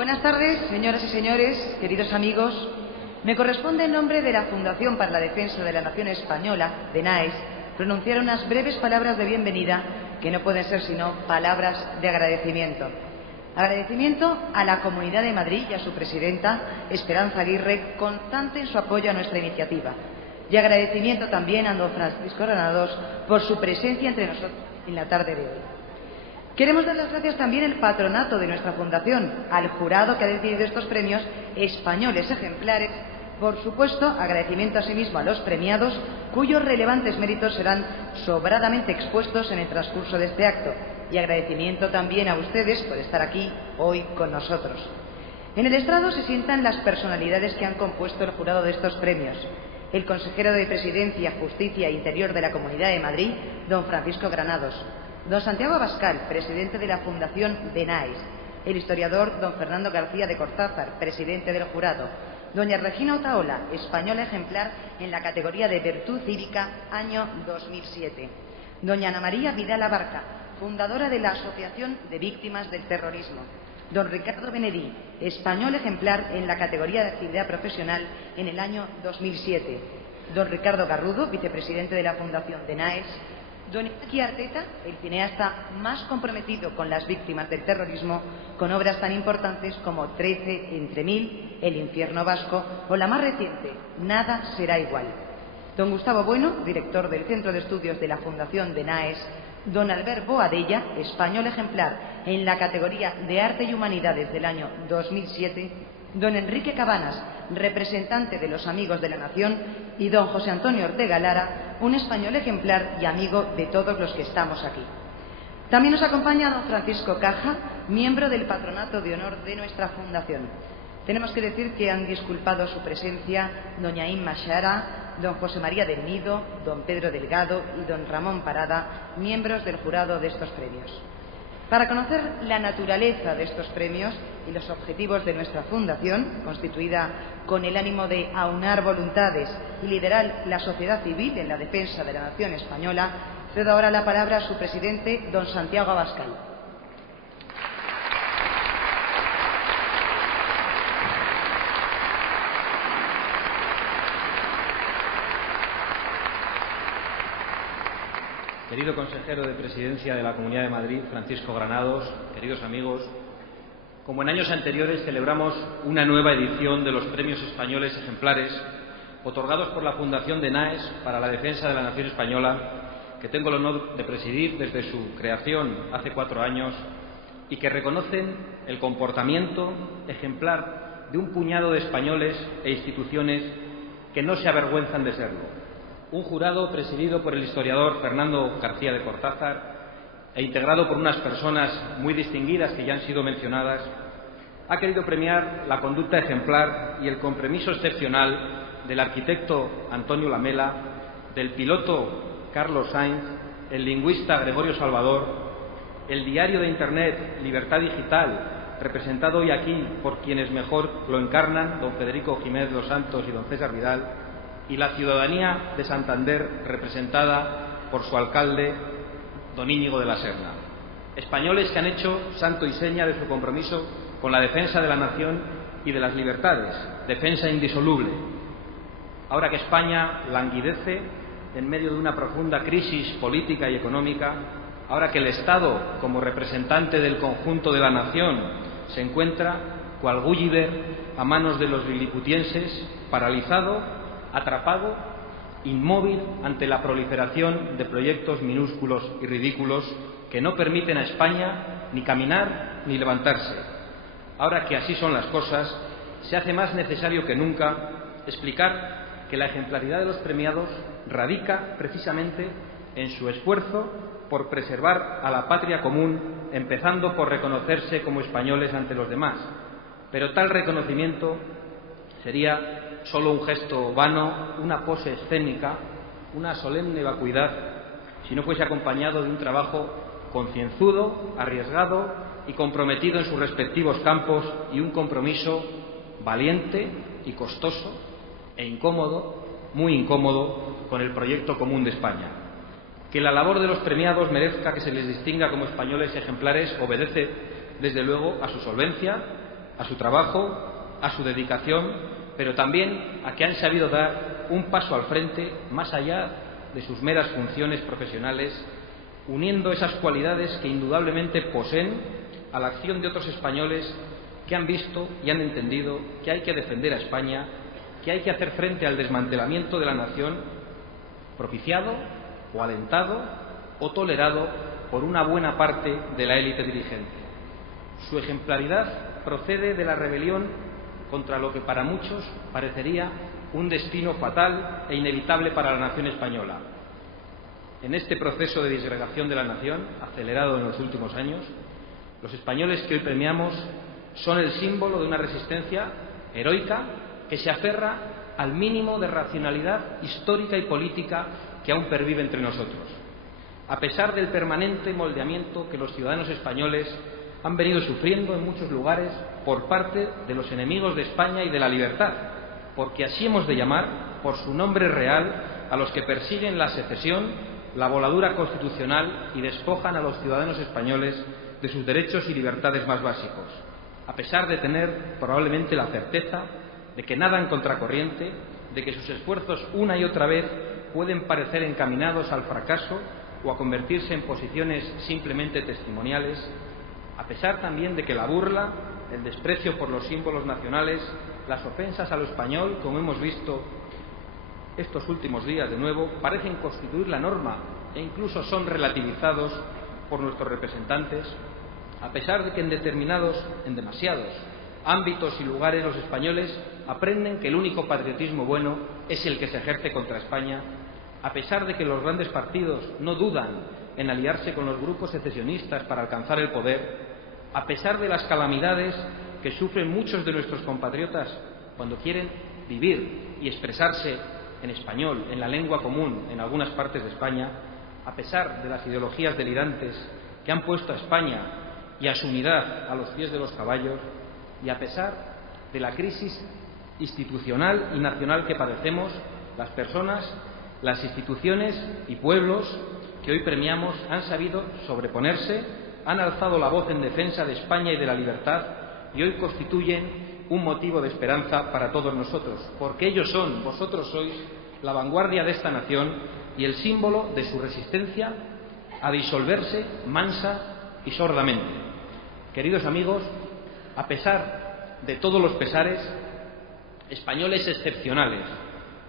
Buenas tardes, señoras y señores, queridos amigos. Me corresponde en nombre de la Fundación para la Defensa de la Nación Española, DENAES, pronunciar unas breves palabras de bienvenida que no pueden ser sino palabras de agradecimiento. Agradecimiento a la Comunidad de Madrid y a su presidenta, Esperanza Aguirre, constante en su apoyo a nuestra iniciativa. Y agradecimiento también a don Francisco Granados por su presencia entre nosotros en la tarde de hoy. Queremos dar las gracias también al patronato de nuestra fundación, al jurado que ha decidido estos premios españoles ejemplares. Por supuesto, agradecimiento asimismo a los premiados, cuyos relevantes méritos serán sobradamente expuestos en el transcurso de este acto. Y agradecimiento también a ustedes por estar aquí hoy con nosotros. En el estrado se sientan las personalidades que han compuesto el jurado de estos premios. El consejero de Presidencia, Justicia e Interior de la Comunidad de Madrid, don Francisco Granados. Don Santiago Abascal, presidente de la Fundación DENAES. El historiador don Fernando García de Cortázar, presidente del jurado. Doña Regina Otaola, española ejemplar en la categoría de Virtud Cívica, año 2007. Doña Ana María Vidal Abarca, fundadora de la Asociación de Víctimas del Terrorismo. Don Ricardo Benedí, español ejemplar en la categoría de actividad profesional en el año 2007. Don Ricardo Garrudo, vicepresidente de la Fundación DENAES. Don Iñaki Arteta, el cineasta más comprometido con las víctimas del terrorismo, con obras tan importantes como 13 entre 1000, El infierno vasco o la más reciente, Nada será igual. Don Gustavo Bueno, director del Centro de Estudios de la Fundación DENAES. Don Albert Boadella, español ejemplar en la categoría de Arte y Humanidades del año 2007. Don Enrique Cabanas, representante de los Amigos de la Nación, y don José Antonio Ortega Lara, un español ejemplar y amigo de todos los que estamos aquí. También nos acompaña don Francisco Caja, miembro del Patronato de Honor de nuestra Fundación. Tenemos que decir que han disculpado su presencia doña Inma Xara, don José María del Nido, don Pedro Delgado y don Ramón Parada, miembros del jurado de estos premios. Para conocer la naturaleza de estos premios y los objetivos de nuestra fundación, constituida con el ánimo de aunar voluntades y liderar la sociedad civil en la defensa de la nación española, cedo ahora la palabra a su presidente, don Santiago Abascal. Querido consejero de Presidencia de la Comunidad de Madrid, Francisco Granados, queridos amigos, como en años anteriores celebramos una nueva edición de los Premios Españoles Ejemplares otorgados por la Fundación DENAES para la Defensa de la Nación Española, que tengo el honor de presidir desde su creación hace 4 años y que reconocen el comportamiento ejemplar de un puñado de españoles e instituciones que no se avergüenzan de serlo. Un jurado presidido por el historiador Fernando García de Cortázar e integrado por unas personas muy distinguidas que ya han sido mencionadas, ha querido premiar la conducta ejemplar y el compromiso excepcional del arquitecto Antonio Lamela, del piloto Carlos Sainz, el lingüista Gregorio Salvador, el diario de Internet Libertad Digital, representado hoy aquí por quienes mejor lo encarnan, don Federico Jiménez Los Santos y don César Vidal, y la ciudadanía de Santander, representada por su alcalde, don Íñigo de la Serna. Españoles que han hecho santo y seña de su compromiso con la defensa de la nación y de las libertades, defensa indisoluble. Ahora que España languidece en medio de una profunda crisis política y económica, ahora que el Estado, como representante del conjunto de la nación, se encuentra, cual Gulliver, a manos de los liliputienses, paralizado, atrapado, inmóvil ante la proliferación de proyectos minúsculos y ridículos que no permiten a España ni caminar ni levantarse. Ahora que así son las cosas, se hace más necesario que nunca explicar que la ejemplaridad de los premiados radica precisamente en su esfuerzo por preservar a la patria común, empezando por reconocerse como españoles ante los demás. Pero tal reconocimiento sería solo un gesto vano, una pose escénica, una solemne vacuidad, si no fuese acompañado de un trabajo concienzudo, arriesgado y comprometido en sus respectivos campos, y un compromiso valiente y costoso e incómodo, muy incómodo, con el proyecto común de España. Que la labor de los premiados merezca que se les distinga como españoles ejemplares obedece, desde luego, a su solvencia, a su trabajo, a su dedicación, pero también a que han sabido dar un paso al frente más allá de sus meras funciones profesionales, uniendo esas cualidades que indudablemente poseen a la acción de otros españoles que han visto y han entendido que hay que defender a España, que hay que hacer frente al desmantelamiento de la nación, propiciado o alentado o tolerado por una buena parte de la élite dirigente. Su ejemplaridad procede de la rebelión contra lo que para muchos parecería un destino fatal e inevitable para la nación española. En este proceso de disgregación de la nación, acelerado en los últimos años, los españoles que hoy premiamos son el símbolo de una resistencia heroica que se aferra al mínimo de racionalidad histórica y política que aún pervive entre nosotros. A pesar del permanente moldeamiento que los ciudadanos españoles han venido sufriendo en muchos lugares por parte de los enemigos de España y de la libertad, porque así hemos de llamar por su nombre real a los que persiguen la secesión, la voladura constitucional y despojan a los ciudadanos españoles de sus derechos y libertades más básicos, a pesar de tener probablemente la certeza de que nadan contracorriente, de que sus esfuerzos una y otra vez pueden parecer encaminados al fracaso o a convertirse en posiciones simplemente testimoniales, a pesar también de que la burla, el desprecio por los símbolos nacionales, las ofensas a lo español, como hemos visto estos últimos días de nuevo, parecen constituir la norma e incluso son relativizados por nuestros representantes, a pesar de que en demasiados ámbitos y lugares los españoles aprenden que el único patriotismo bueno es el que se ejerce contra España, a pesar de que los grandes partidos no dudan en aliarse con los grupos secesionistas para alcanzar el poder, a pesar de las calamidades que sufren muchos de nuestros compatriotas cuando quieren vivir y expresarse en español, en la lengua común en algunas partes de España, a pesar de las ideologías delirantes que han puesto a España y a su unidad a los pies de los caballos, y a pesar de la crisis institucional y nacional que padecemos, las personas, las instituciones y pueblos que hoy premiamos han sabido sobreponerse, han alzado la voz en defensa de España y de la libertad y hoy constituyen un motivo de esperanza para todos nosotros, porque ellos son, vosotros sois, la vanguardia de esta nación y el símbolo de su resistencia a disolverse mansa y sordamente. Queridos amigos, a pesar de todos los pesares, españoles excepcionales,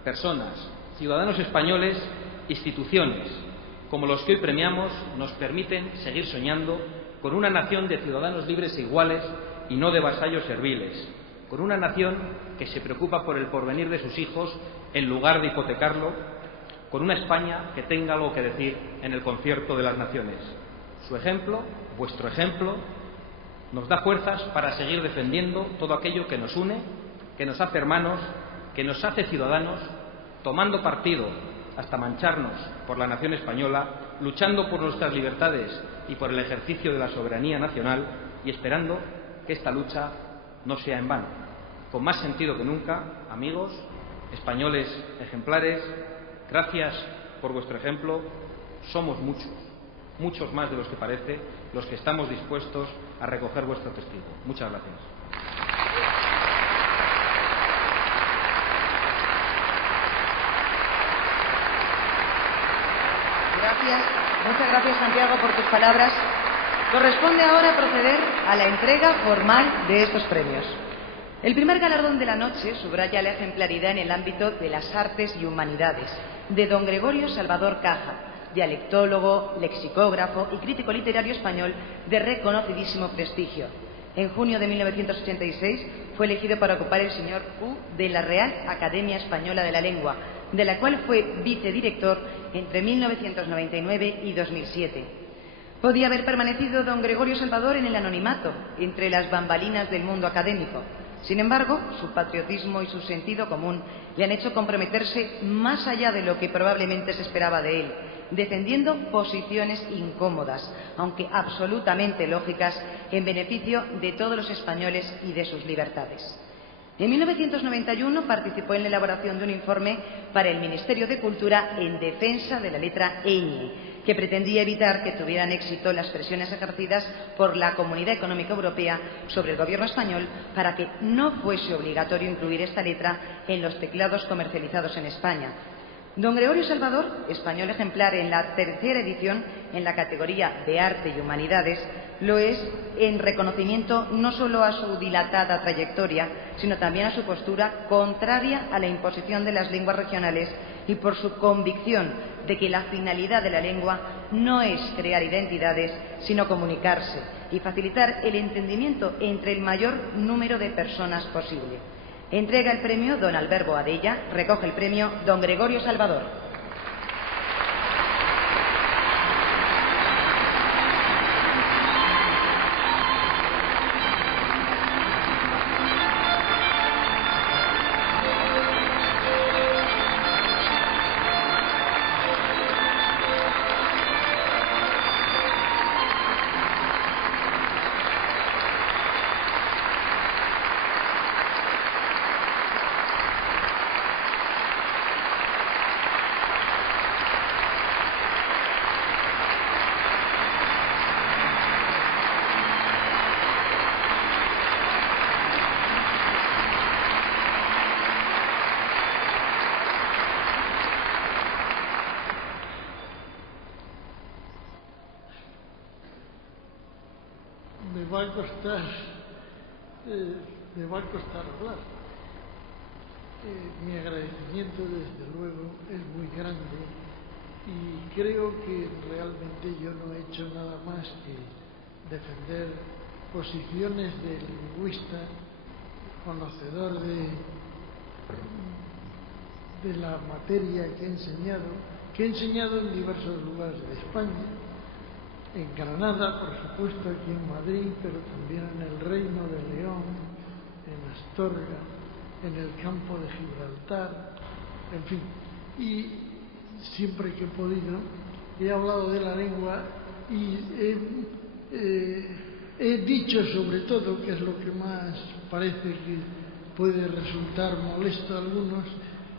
personas, ciudadanos españoles, instituciones, como los que hoy premiamos, nos permiten seguir soñando con una nación de ciudadanos libres e iguales y no de vasallos serviles, con una nación que se preocupa por el porvenir de sus hijos en lugar de hipotecarlo, con una España que tenga algo que decir en el concierto de las naciones. Su ejemplo, vuestro ejemplo, nos da fuerzas para seguir defendiendo todo aquello que nos une, que nos hace hermanos, que nos hace ciudadanos, tomando partido hasta mancharnos por la nación española, luchando por nuestras libertades y por el ejercicio de la soberanía nacional y esperando que esta lucha no sea en vano. Con más sentido que nunca, amigos, españoles ejemplares, gracias por vuestro ejemplo. Somos muchos, muchos más de los que parece, los que estamos dispuestos a recoger vuestro testigo. Muchas gracias. Muchas gracias, Santiago, por tus palabras. Corresponde ahora proceder a la entrega formal de estos premios. El primer galardón de la noche subraya la ejemplaridad en el ámbito de las artes y humanidades de don Gregorio Salvador Caja, dialectólogo, lexicógrafo y crítico literario español de reconocidísimo prestigio. En junio de 1986 fue elegido para ocupar el señor Q de la Real Academia Española de la Lengua, de la cual fue vicedirector entre 1999 y 2007. Podía haber permanecido don Gregorio Salvador en el anonimato, entre las bambalinas del mundo académico. Sin embargo, su patriotismo y su sentido común le han hecho comprometerse más allá de lo que probablemente se esperaba de él, defendiendo posiciones incómodas, aunque absolutamente lógicas, en beneficio de todos los españoles y de sus libertades. En 1991 participó en la elaboración de un informe para el Ministerio de Cultura en defensa de la letra ñ, que pretendía evitar que tuvieran éxito las presiones ejercidas por la Comunidad Económica Europea sobre el Gobierno español para que no fuese obligatorio incluir esta letra en los teclados comercializados en España. Don Gregorio Salvador, español ejemplar en la tercera edición en la categoría de Arte y Humanidades, lo es en reconocimiento no solo a su dilatada trayectoria, sino también a su postura contraria a la imposición de las lenguas regionales y por su convicción de que la finalidad de la lengua no es crear identidades, sino comunicarse y facilitar el entendimiento entre el mayor número de personas posible. Entrega el premio don Alberto Adella, recoge el premio don Gregorio Salvador. Me va a costar hablar. Mi agradecimiento, desde luego, es muy grande y creo que realmente yo no he hecho nada más que defender posiciones de lingüista, conocedor de la materia que he enseñado en diversos lugares de España. En Granada, por supuesto, aquí en Madrid, pero también en el Reino de León, en Astorga, en el campo de Gibraltar, en fin. Y siempre que he podido, he hablado de la lengua y he dicho sobre todo, que es lo que más parece que puede resultar molesto a algunos,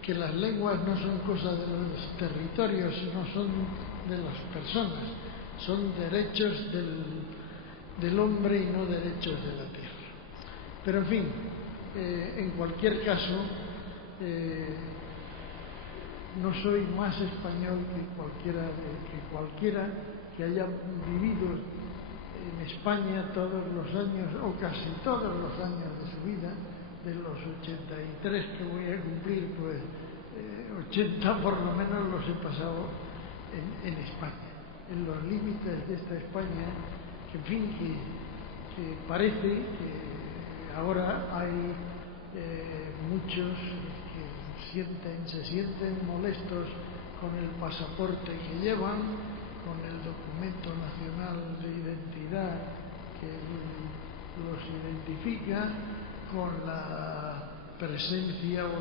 que las lenguas no son cosa de los territorios, sino son de las personas. Son derechos del hombre y no derechos de la tierra. Pero en fin, en cualquier caso, no soy más español que cualquiera que haya vivido en España todos los años, o casi todos los años de su vida. De los 83 que voy a cumplir, pues 80 por lo menos los he pasado en España, en los límites de esta España, que en fin, que parece que ahora hay muchos que se sienten molestos con el pasaporte que llevan, con el documento nacional de identidad que los identifica, con la presencia o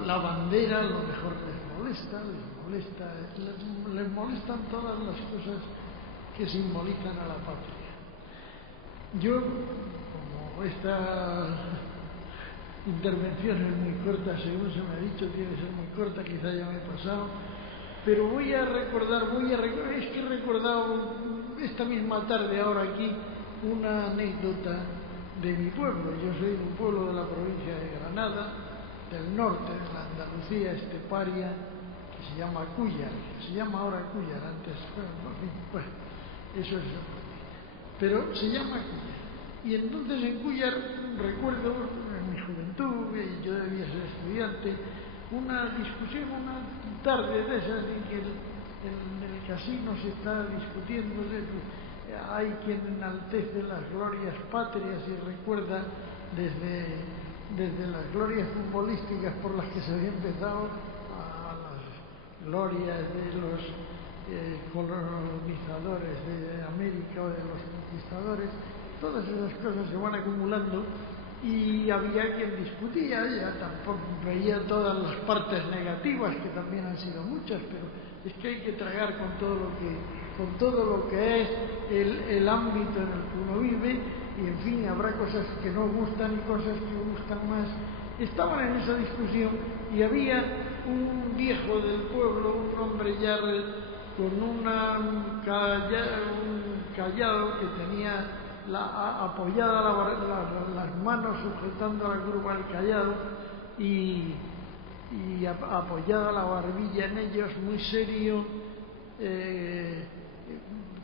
la bandera. A lo mejor les molestan todas las cosas que simbolizan a la patria. Yo, como esta intervención es muy corta, según se me ha dicho, tiene que ser muy corta, quizá ya me he pasado, pero voy a recordar, es que he recordado esta misma tarde ahora aquí una anécdota de mi pueblo. Yo soy de un pueblo de la provincia de Granada, del norte, de la Andalucía esteparia, que se llama Cúllar, se llama ahora Cúllar, antes, bueno, eso es otro día, pero se llama Cúllar. Y entonces en Cúllar recuerdo, en mi juventud, y yo debía ser estudiante, una discusión, una tarde de esas en que en el casino se está discutiendo hay quien enaltece las glorias patrias y recuerda desde las glorias futbolísticas por las que se había empezado a las glorias de los colonizadores de América o de los conquistadores. Todas esas cosas se van acumulando y había quien discutía, ya tampoco veía todas las partes negativas, que también han sido muchas, pero es que hay que tragar con todo lo que es el ámbito en el que uno vive, y en fin, habrá cosas que no gustan y cosas que gustan más. Estaban en esa discusión y había un viejo del pueblo, un hombre ya con un callado que tenía apoyada las manos sujetando a la curva del callado y apoyada la barbilla en ellos, muy serio,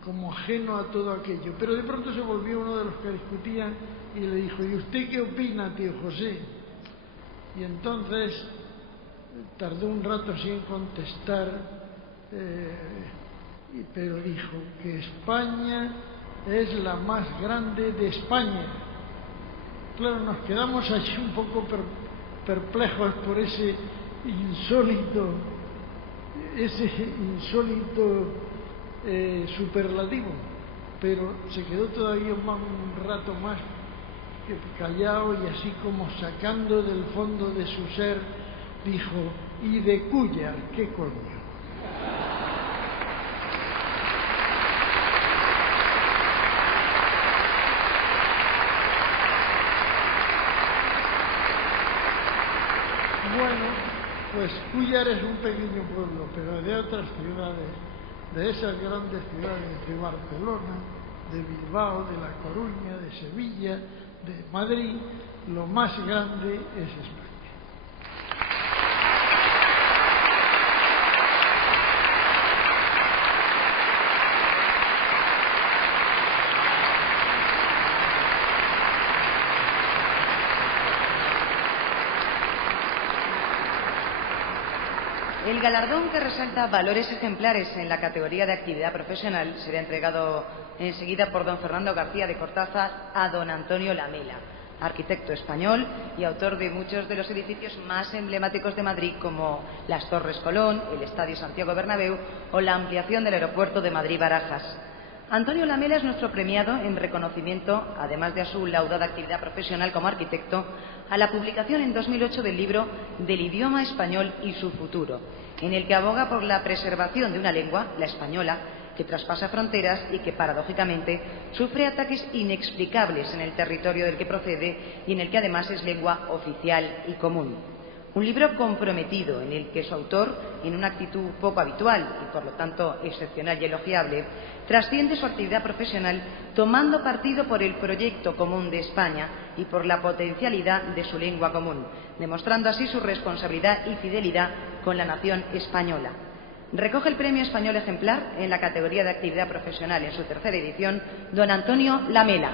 como ajeno a todo aquello. Pero de pronto se volvió uno de los que discutían y le dijo: ¿y usted qué opina, tío José? Y entonces tardó un rato así en contestar, pero dijo que España es la más grande de España. Claro, nos quedamos allí un poco perplejos por ese insólito superlativo, pero se quedó todavía un rato más callado y así como sacando del fondo de su ser dijo: ¿y de Cúllar qué coño? Bueno, pues Cúllar es un pequeño pueblo, pero de otras ciudades, de esas grandes ciudades de Barcelona, de Bilbao, de La Coruña, de Sevilla, de Madrid, lo más grande es España. El galardón que resalta valores ejemplares en la categoría de actividad profesional será entregado enseguida por don Fernando García de Cortázar a don Antonio Lamela, arquitecto español y autor de muchos de los edificios más emblemáticos de Madrid, como las Torres Colón, el Estadio Santiago Bernabéu o la ampliación del aeropuerto de Madrid-Barajas. Antonio Lamela es nuestro premiado en reconocimiento, además de a su laudada actividad profesional como arquitecto, a la publicación en 2008 del libro Del idioma español y su futuro, en el que aboga por la preservación de una lengua, la española, que traspasa fronteras y que, paradójicamente, sufre ataques inexplicables en el territorio del que procede y en el que además es lengua oficial y común. Un libro comprometido en el que su autor, en una actitud poco habitual y por lo tanto excepcional y elogiable, trasciende su actividad profesional tomando partido por el proyecto común de España y por la potencialidad de su lengua común, demostrando así su responsabilidad y fidelidad con la nación española. Recoge el Premio Español Ejemplar en la categoría de actividad profesional en su tercera edición don Antonio Lamela.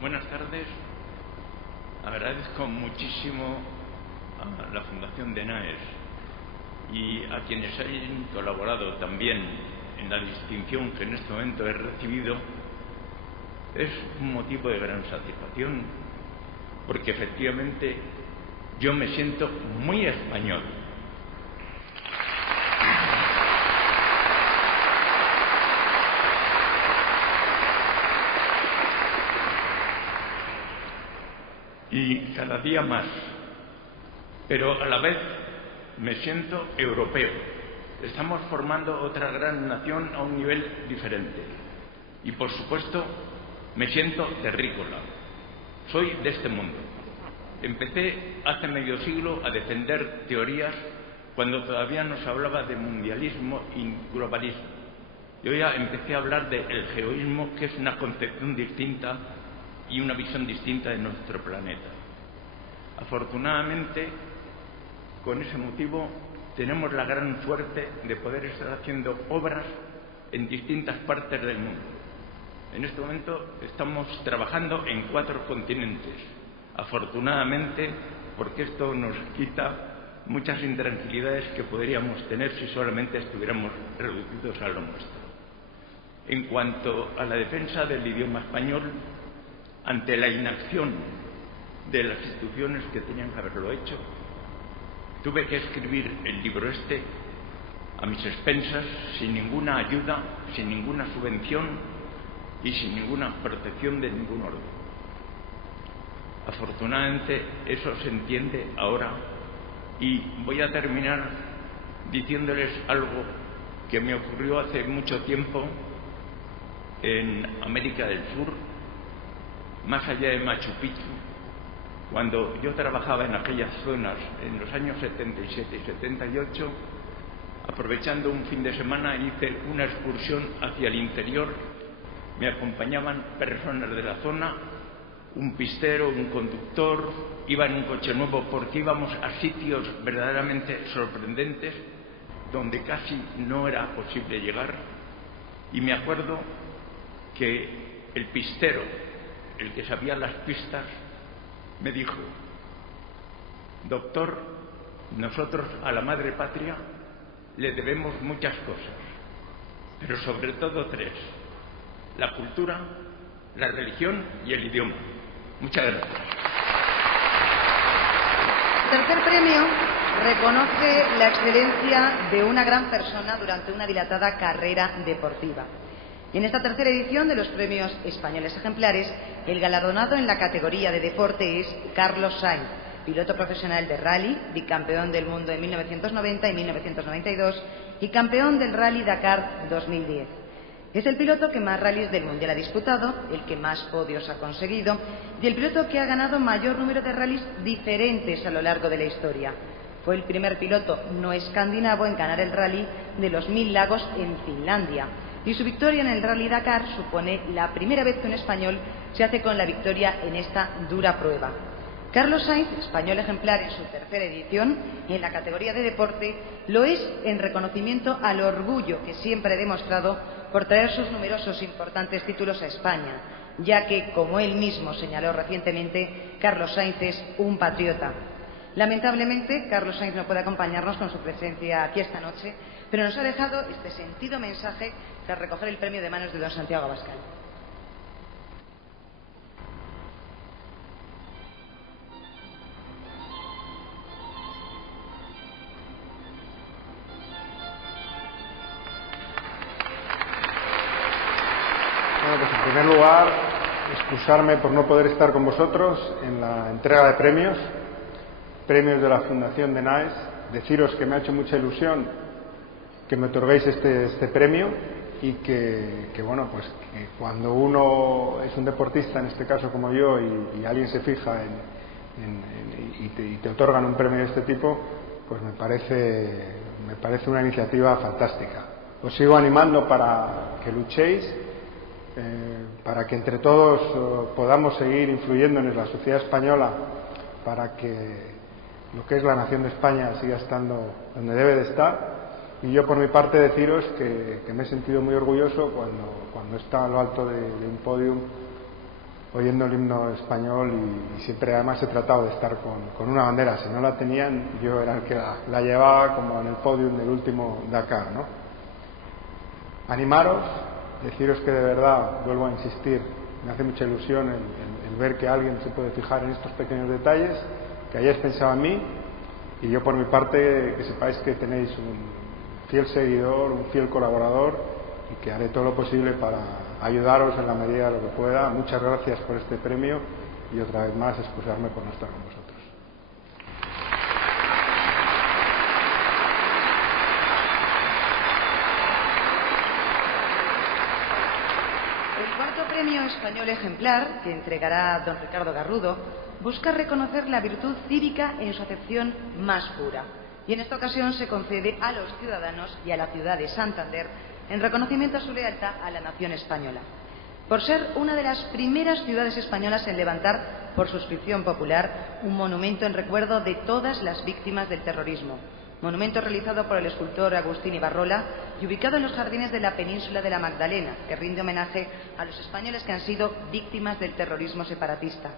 Buenas tardes. Agradezco muchísimo a la Fundación DENAES y a quienes hayan colaborado también en la distinción que en este momento he recibido. Es un motivo de gran satisfacción porque efectivamente yo me siento muy español. Y cada día más, pero a la vez me siento europeo. Estamos formando otra gran nación a un nivel diferente. Y por supuesto, me siento terrícola. Soy de este mundo. Empecé hace medio siglo a defender teorías cuando todavía no se hablaba de mundialismo y globalismo. Yo ya empecé a hablar del geoísmo, que es una concepción distinta y una visión distinta de nuestro planeta. Afortunadamente, con ese motivo, tenemos la gran suerte de poder estar haciendo obras en distintas partes del mundo. En este momento estamos trabajando en 4 continentes, afortunadamente, porque esto nos quita muchas intranquilidades que podríamos tener si solamente estuviéramos reducidos a lo nuestro. En cuanto a la defensa del idioma español, ante la inacción de las instituciones que tenían que haberlo hecho, tuve que escribir el libro este a mis expensas, sin ninguna ayuda, sin ninguna subvención y sin ninguna protección de ningún orden. Afortunadamente eso se entiende ahora, y voy a terminar diciéndoles algo que me ocurrió hace mucho tiempo en América del Sur, más allá de Machu Picchu. Cuando yo trabajaba en aquellas zonas en los años 77 y 78, aprovechando un fin de semana hice una excursión hacia el interior. Me acompañaban personas de la zona, un pistero, un conductor, iba en un coche nuevo porque íbamos a sitios verdaderamente sorprendentes donde casi no era posible llegar. Y me acuerdo que el pistero, el que sabía las pistas, me dijo: doctor, nosotros a la madre patria le debemos muchas cosas, pero sobre todo tres: la cultura, la religión y el idioma. Muchas gracias. El tercer premio reconoce la excelencia de una gran persona durante una dilatada carrera deportiva. En esta tercera edición de los premios españoles ejemplares, el galardonado en la categoría de deporte es Carlos Sainz, piloto profesional de rally, bicampeón del mundo en 1990 y 1992 y campeón del Rally Dakar 2010. Es el piloto que más rallies del Mundial ha disputado, el que más podios ha conseguido y el piloto que ha ganado mayor número de rallies diferentes a lo largo de la historia. Fue el primer piloto no escandinavo en ganar el rally de los 1000 lagos en Finlandia. Y su victoria en el Rally Dakar supone la primera vez que un español se hace con la victoria en esta dura prueba. Carlos Sainz, español ejemplar en su tercera edición, en la categoría de deporte, lo es en reconocimiento al orgullo que siempre ha demostrado por traer sus numerosos e importantes títulos a España, ya que, como él mismo señaló recientemente, Carlos Sainz es un patriota. Lamentablemente, Carlos Sainz no puede acompañarnos con su presencia aquí esta noche, pero nos ha dejado este sentido mensaje tras recoger el premio de manos de don Santiago Abascal. Bueno, pues en primer lugar, excusarme por no poder estar con vosotros en la entrega de premios de la Fundación de NAES. Deciros que me ha hecho mucha ilusión que me otorguéis este premio y que bueno, pues que cuando uno es un deportista, en este caso como yo, y alguien se fija y te otorgan un premio de este tipo, pues me parece una iniciativa fantástica. Os sigo animando para que luchéis, para que entre todos podamos seguir influyendo en la sociedad española para que lo que es la nación de España siga estando donde debe de estar. Y yo, por mi parte, deciros que me he sentido muy orgulloso cuando está a lo alto de un podium oyendo el himno español, y siempre además he tratado de estar con una bandera. Si no la tenían, yo era el que la llevaba, como en el podium del último Dakar, ¿no? Animaros, deciros que de verdad, vuelvo a insistir, me hace mucha ilusión el ver que alguien se puede fijar en estos pequeños detalles, que hayáis pensado en mí, y yo por mi parte que sepáis que tenéis un fiel seguidor, un fiel colaborador, y que haré todo lo posible para ayudaros en la medida de lo que pueda. Muchas gracias por este premio y otra vez más excusarme por no estar con vosotros. El cuarto premio español ejemplar, que entregará don Ricardo Garrudo, busca reconocer la virtud cívica en su acepción más pura. Y en esta ocasión se concede a los ciudadanos y a la ciudad de Santander en reconocimiento a su lealtad a la nación española. Por ser una de las primeras ciudades españolas en levantar, por suscripción popular, un monumento en recuerdo de todas las víctimas del terrorismo. Monumento realizado por el escultor Agustín Ibarrola y ubicado en los jardines de la península de la Magdalena, que rinde homenaje a los españoles que han sido víctimas del terrorismo separatista.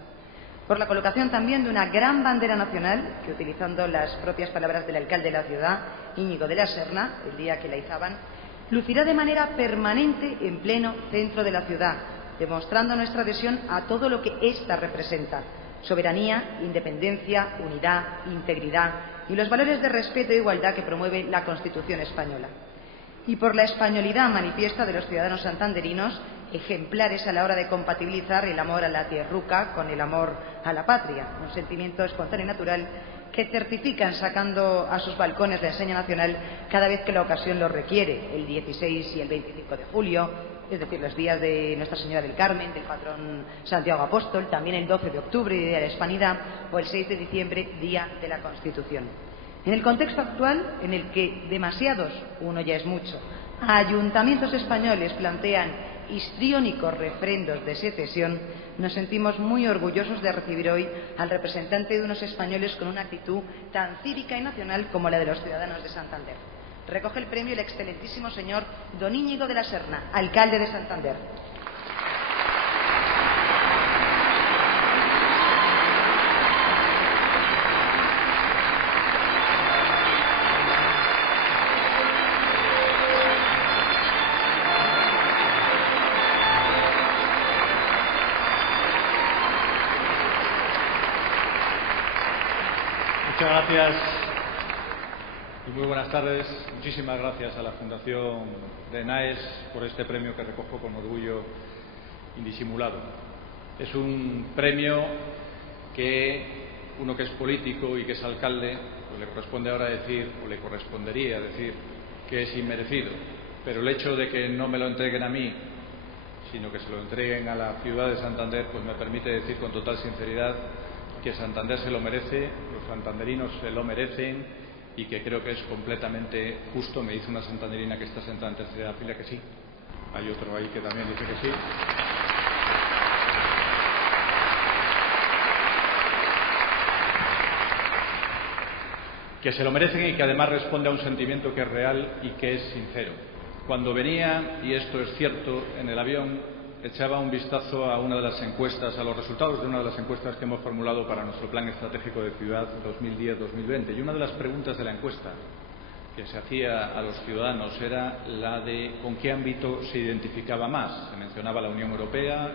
Por la colocación también de una gran bandera nacional, que, utilizando las propias palabras del alcalde de la ciudad, Íñigo de la Serna, el día que la izaban, lucirá de manera permanente en pleno centro de la ciudad, demostrando nuestra adhesión a todo lo que ésta representa: soberanía, independencia, unidad, integridad y los valores de respeto e igualdad que promueve la Constitución española. Y por la españolidad manifiesta de los ciudadanos santanderinos, ejemplares a la hora de compatibilizar el amor a la tierruca con el amor a la patria, un sentimiento espontáneo y natural que certifican sacando a sus balcones la enseña nacional cada vez que la ocasión lo requiere, el 16 y el 25 de julio, es decir, los días de Nuestra Señora del Carmen, del patrón Santiago Apóstol, también el 12 de octubre, Día de la Hispanidad, o el 6 de diciembre, Día de la Constitución. En el contexto actual, en el que demasiados, uno ya es mucho, ayuntamientos españoles plantean histriónicos refrendos de secesión, nos sentimos muy orgullosos de recibir hoy al representante de unos españoles con una actitud tan cívica y nacional como la de los ciudadanos de Santander. Recoge el premio el excelentísimo señor don Íñigo de la Serna, alcalde de Santander. Muchas gracias y muy buenas tardes. Muchísimas gracias a la Fundación de NAES por este premio que recojo con orgullo indisimulado. Es un premio que uno que es político y que es alcalde, pues le corresponde ahora decir, o le correspondería decir, que es inmerecido. Pero el hecho de que no me lo entreguen a mí, sino que se lo entreguen a la ciudad de Santander, pues me permite decir con total sinceridad que Santander se lo merece, los santanderinos se lo merecen y que creo que es completamente justo. Me dice una santanderina que está sentada en tercera fila que sí. Hay otro ahí que también dice que sí. Que se lo merecen y que además responde a un sentimiento que es real y que es sincero. Cuando venía, y esto es cierto, en el avión echaba un vistazo a una de las encuestas, a los resultados de una de las encuestas que hemos formulado para nuestro Plan Estratégico de Ciudad 2010-2020. Y una de las preguntas de la encuesta que se hacía a los ciudadanos era la de con qué ámbito se identificaba más. Se mencionaba la Unión Europea,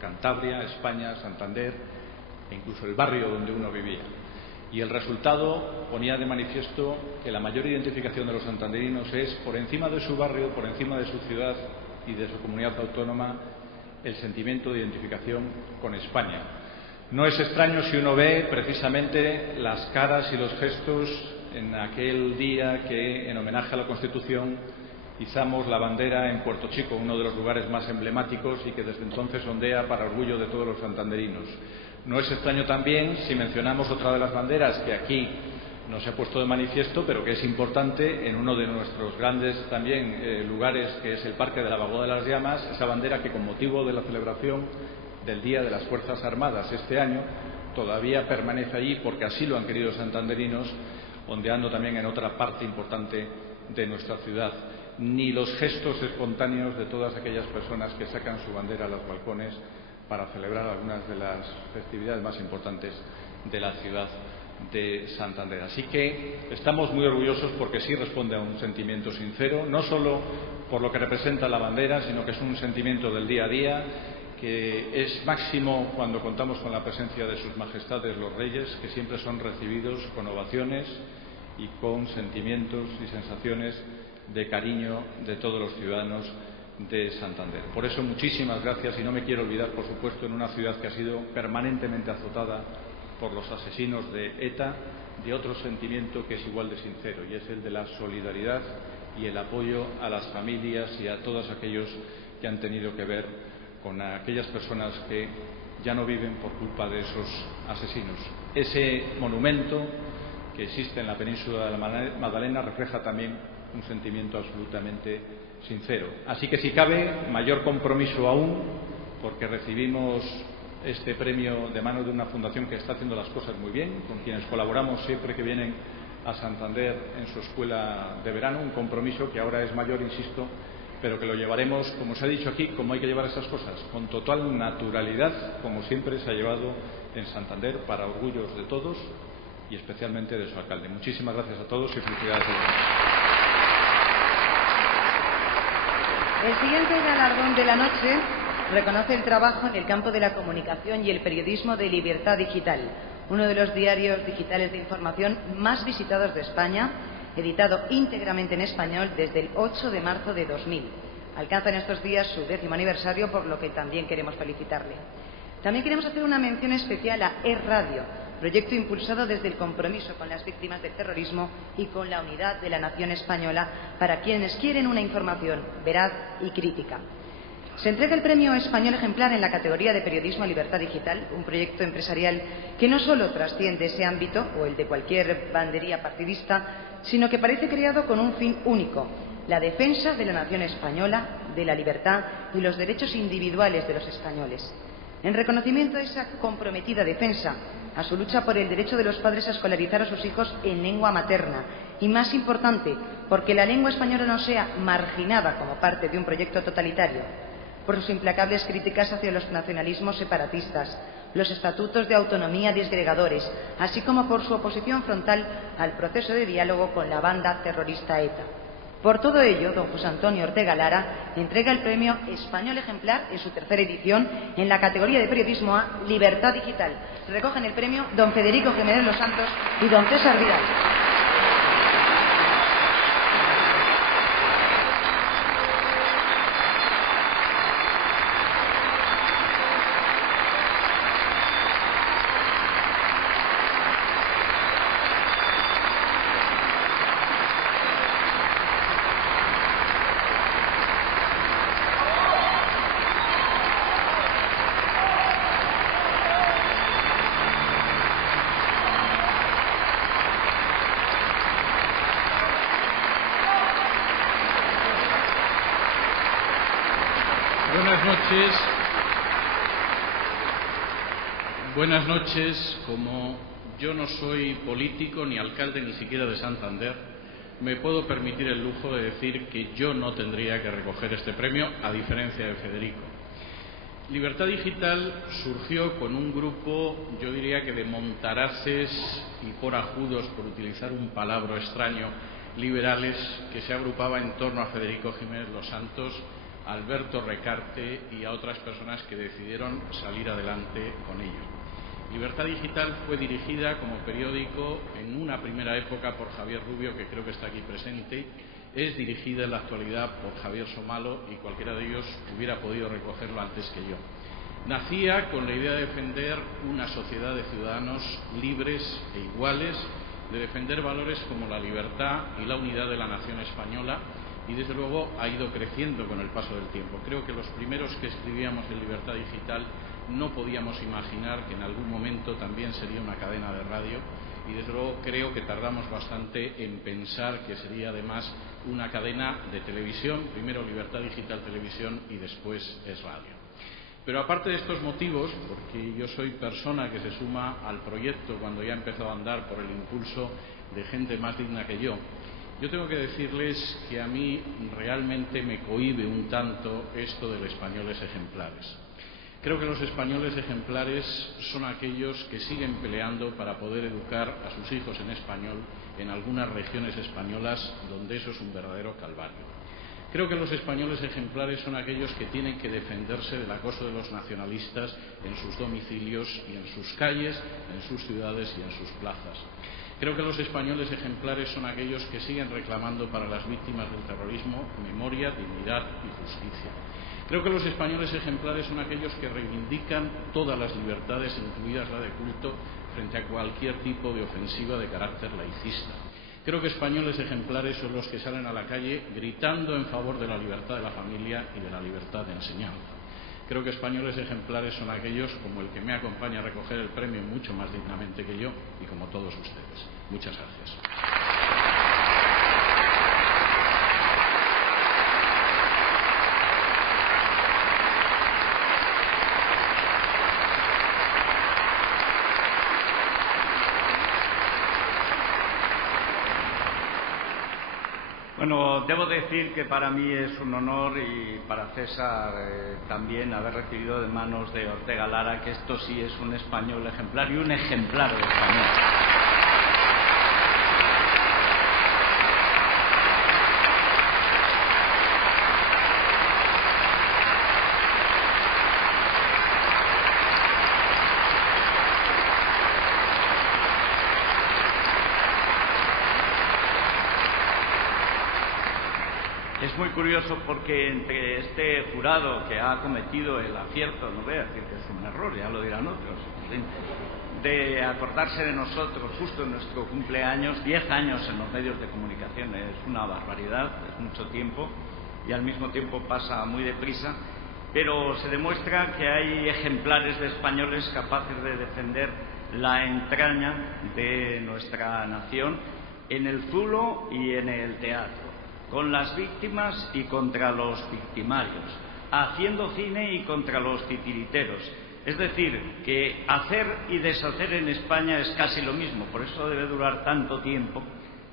Cantabria, España, Santander e incluso el barrio donde uno vivía. Y el resultado ponía de manifiesto que la mayor identificación de los santanderinos es, por encima de su barrio, por encima de su ciudad y de su comunidad autónoma, el sentimiento de identificación con España. No es extraño si uno ve precisamente las caras y los gestos en aquel día que, en homenaje a la Constitución, izamos la bandera en Puerto Chico, uno de los lugares más emblemáticos y que desde entonces ondea para orgullo de todos los santanderinos. No es extraño también si mencionamos otra de las banderas que aquí no se ha puesto de manifiesto, pero que es importante en uno de nuestros grandes también lugares, que es el Parque de la Pagoda de las Llamas, esa bandera que con motivo de la celebración del Día de las Fuerzas Armadas este año todavía permanece allí porque así lo han querido los santanderinos, ondeando también en otra parte importante de nuestra ciudad. Ni los gestos espontáneos de todas aquellas personas que sacan su bandera a los balcones para celebrar algunas de las festividades más importantes de la ciudad de Santander. Así que estamos muy orgullosos porque sí responde a un sentimiento sincero, no solo por lo que representa la bandera, sino que es un sentimiento del día a día, que es máximo cuando contamos con la presencia de sus majestades los reyes, que siempre son recibidos con ovaciones y con sentimientos y sensaciones de cariño de todos los ciudadanos de Santander. Por eso, muchísimas gracias, y no me quiero olvidar, por supuesto, en una ciudad que ha sido permanentemente azotada por los asesinos de ETA, de otro sentimiento que es igual de sincero, y es el de la solidaridad y el apoyo a las familias y a todos aquellos que han tenido que ver con aquellas personas que ya no viven por culpa de esos asesinos. Ese monumento que existe en la península de la Magdalena refleja también un sentimiento absolutamente sincero. Así que, si cabe, mayor compromiso aún, porque recibimos este premio de manos de una fundación que está haciendo las cosas muy bien, con quienes colaboramos siempre que vienen a Santander en su escuela de verano, un compromiso que ahora es mayor, insisto, pero que lo llevaremos, como se ha dicho aquí, como hay que llevar esas cosas, con total naturalidad, como siempre se ha llevado en Santander, para orgullos de todos y especialmente de su alcalde. Muchísimas gracias a todos y felicidades a todos. El siguiente galardón de la noche reconoce el trabajo en el campo de la comunicación y el periodismo de Libertad Digital, uno de los diarios digitales de información más visitados de España, editado íntegramente en español desde el 8 de marzo de 2000. Alcanza en estos días su 10º aniversario, por lo que también queremos felicitarle. También queremos hacer una mención especial a E-Radio, proyecto impulsado desde el compromiso con las víctimas del terrorismo y con la unidad de la nación española para quienes quieren una información veraz y crítica. Se entrega el Premio Español Ejemplar en la categoría de Periodismo a Libertad Digital, un proyecto empresarial que no solo trasciende ese ámbito o el de cualquier bandería partidista, sino que parece creado con un fin único: la defensa de la nación española, de la libertad y los derechos individuales de los españoles. En reconocimiento a esa comprometida defensa, a su lucha por el derecho de los padres a escolarizar a sus hijos en lengua materna, y más importante, porque la lengua española no sea marginada como parte de un proyecto totalitario, por sus implacables críticas hacia los nacionalismos separatistas, los estatutos de autonomía disgregadores, así como por su oposición frontal al proceso de diálogo con la banda terrorista ETA. Por todo ello, don José Antonio Ortega Lara entrega el Premio Español Ejemplar en su 3ª edición en la categoría de Periodismo a Libertad Digital. Recogen el premio don Federico Jiménez Los Santos y don César Vidal. Buenas noches. Como yo no soy político ni alcalde ni siquiera de Santander, me puedo permitir el lujo de decir que yo no tendría que recoger este premio, a diferencia de Federico. Libertad Digital surgió con un grupo, yo diría que de montaraces y corajudos, por utilizar un palabra extraño, liberales, que se agrupaba en torno a Federico Jiménez Los Santos, Alberto Recarte y a otras personas que decidieron salir adelante con ello. Libertad Digital fue dirigida como periódico en una primera época por Javier Rubio, que creo que está aquí presente. Es dirigida en la actualidad por Javier Somalo, y cualquiera de ellos hubiera podido recogerlo antes que yo. Nacía con la idea de defender una sociedad de ciudadanos libres e iguales, de defender valores como la libertad y la unidad de la nación española, y desde luego ha ido creciendo con el paso del tiempo. Creo que los primeros que escribíamos en Libertad Digital no podíamos imaginar que en algún momento también sería una cadena de radio, y desde luego creo que tardamos bastante en pensar que sería además una cadena de televisión, primero Libertad Digital Televisión y después Es Radio. Pero aparte de estos motivos, porque yo soy persona que se suma al proyecto cuando ya empezó a andar por el impulso de gente más digna que yo tengo que decirles que a mí realmente me cohíbe un tanto esto de los españoles ejemplares. Creo que los españoles ejemplares son aquellos que siguen peleando para poder educar a sus hijos en español en algunas regiones españolas donde eso es un verdadero calvario. Creo que los españoles ejemplares son aquellos que tienen que defenderse del acoso de los nacionalistas en sus domicilios y en sus calles, en sus ciudades y en sus plazas. Creo que los españoles ejemplares son aquellos que siguen reclamando para las víctimas del terrorismo memoria, dignidad y justicia. Creo que los españoles ejemplares son aquellos que reivindican todas las libertades, incluidas la de culto, frente a cualquier tipo de ofensiva de carácter laicista. Creo que españoles ejemplares son los que salen a la calle gritando en favor de la libertad de la familia y de la libertad de enseñanza. Creo que españoles ejemplares son aquellos como el que me acompaña a recoger el premio mucho más dignamente que yo y como todos ustedes. Muchas gracias. Bueno, debo decir que para mí es un honor, y para César también, haber recibido de manos de Ortega Lara, que esto sí es un español ejemplar y un ejemplar de español. curioso porque entre este jurado que ha cometido el acierto, no voy a decir que es un error, ya lo dirán otros, de acordarse de nosotros justo en nuestro cumpleaños, 10 años en los medios de comunicación, es una barbaridad, es mucho tiempo y al mismo tiempo pasa muy deprisa, pero se demuestra que hay ejemplares de españoles capaces de defender la entraña de nuestra nación en el zulo y en el teatro, con las víctimas y contra los victimarios, haciendo cine y contra los titiriteros. Es decir, que hacer y deshacer en España es casi lo mismo, por eso debe durar tanto tiempo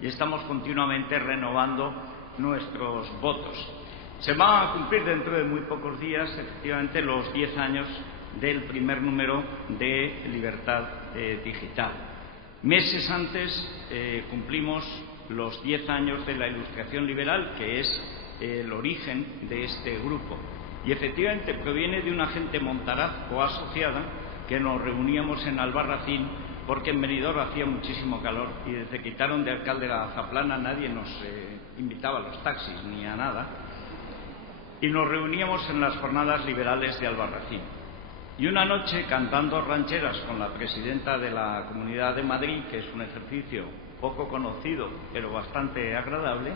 y estamos continuamente renovando nuestros votos. Se va a cumplir dentro de muy pocos días, efectivamente, los 10 años del primer número de Libertad Digital. Meses antes cumplimos los 10 años de la Ilustración Liberal, que es el origen de este grupo. Y efectivamente proviene de una gente montaraz o asociada que nos reuníamos en Albarracín porque en Benidorm hacía muchísimo calor y desde que quitaron de alcalde la Zaplana nadie nos invitaba a los taxis ni a nada. Y nos reuníamos en las jornadas liberales de Albarracín. Y una noche, cantando rancheras con la presidenta de la Comunidad de Madrid, que es un ejercicio poco conocido, pero bastante agradable,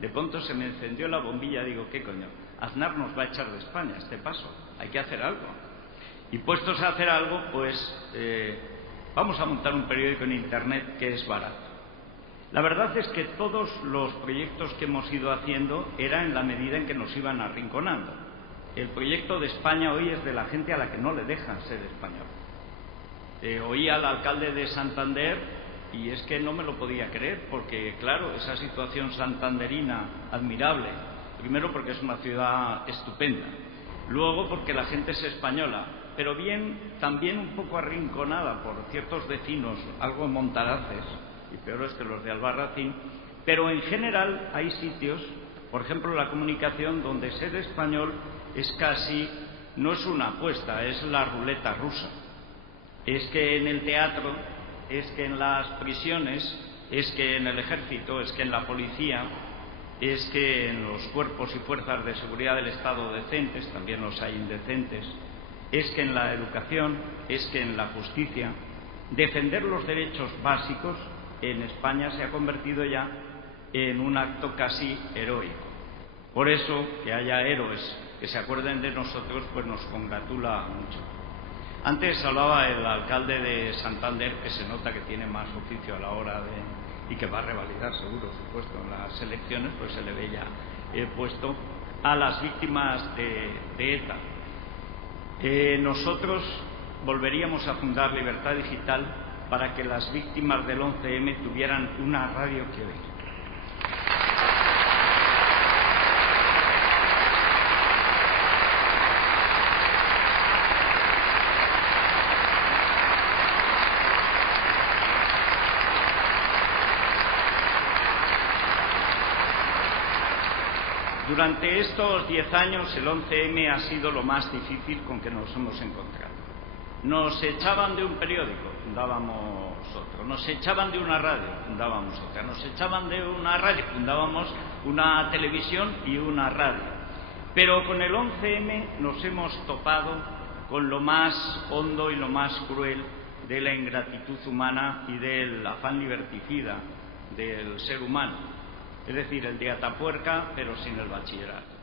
de pronto se me encendió la bombilla. Digo, ¿qué coño? Aznar nos va a echar de España este paso. Hay que hacer algo. Y puestos a hacer algo, pues vamos a montar un periódico en Internet que es barato. La verdad es que todos los proyectos que hemos ido haciendo era en la medida en que nos iban arrinconando. El proyecto de España hoy es de la gente a la que no le dejan ser español. Oí al alcalde de Santander y es que no me lo podía creer porque, claro, esa situación santanderina admirable, primero porque es una ciudad estupenda, luego porque la gente es española, pero bien, también un poco arrinconada por ciertos vecinos, algo montaraces, y peores que los de Albarracín, pero en general hay sitios, por ejemplo la comunicación, donde ser español es casi, no es una apuesta, es la ruleta rusa. Es que en el teatro, es que en las prisiones, es que en el ejército, es que en la policía, es que en los cuerpos y fuerzas de seguridad del Estado decentes, también los hay indecentes, es que en la educación, es que en la justicia, defender los derechos básicos en España se ha convertido ya en un acto casi heroico. Por eso, que haya héroes que se acuerden de nosotros, pues nos congratula mucho. Antes hablaba el alcalde de Santander, que se nota que tiene más oficio a la hora de, y que va a revalidar seguro su puesto en las elecciones, pues se le ve ya puesto a las víctimas de ETA. Nosotros volveríamos a fundar Libertad Digital para que las víctimas del 11M tuvieran una radio que oír. Durante estos 10 años el 11M ha sido lo más difícil con que nos hemos encontrado. Nos echaban de un periódico, fundábamos otro. Nos echaban de una radio, fundábamos otra. Nos echaban de una radio, fundábamos una televisión y una radio. Pero con el 11M nos hemos topado con lo más hondo y lo más cruel de la ingratitud humana y del afán liberticida del ser humano. Es decir, el de Atapuerca, pero sin el bachillerato.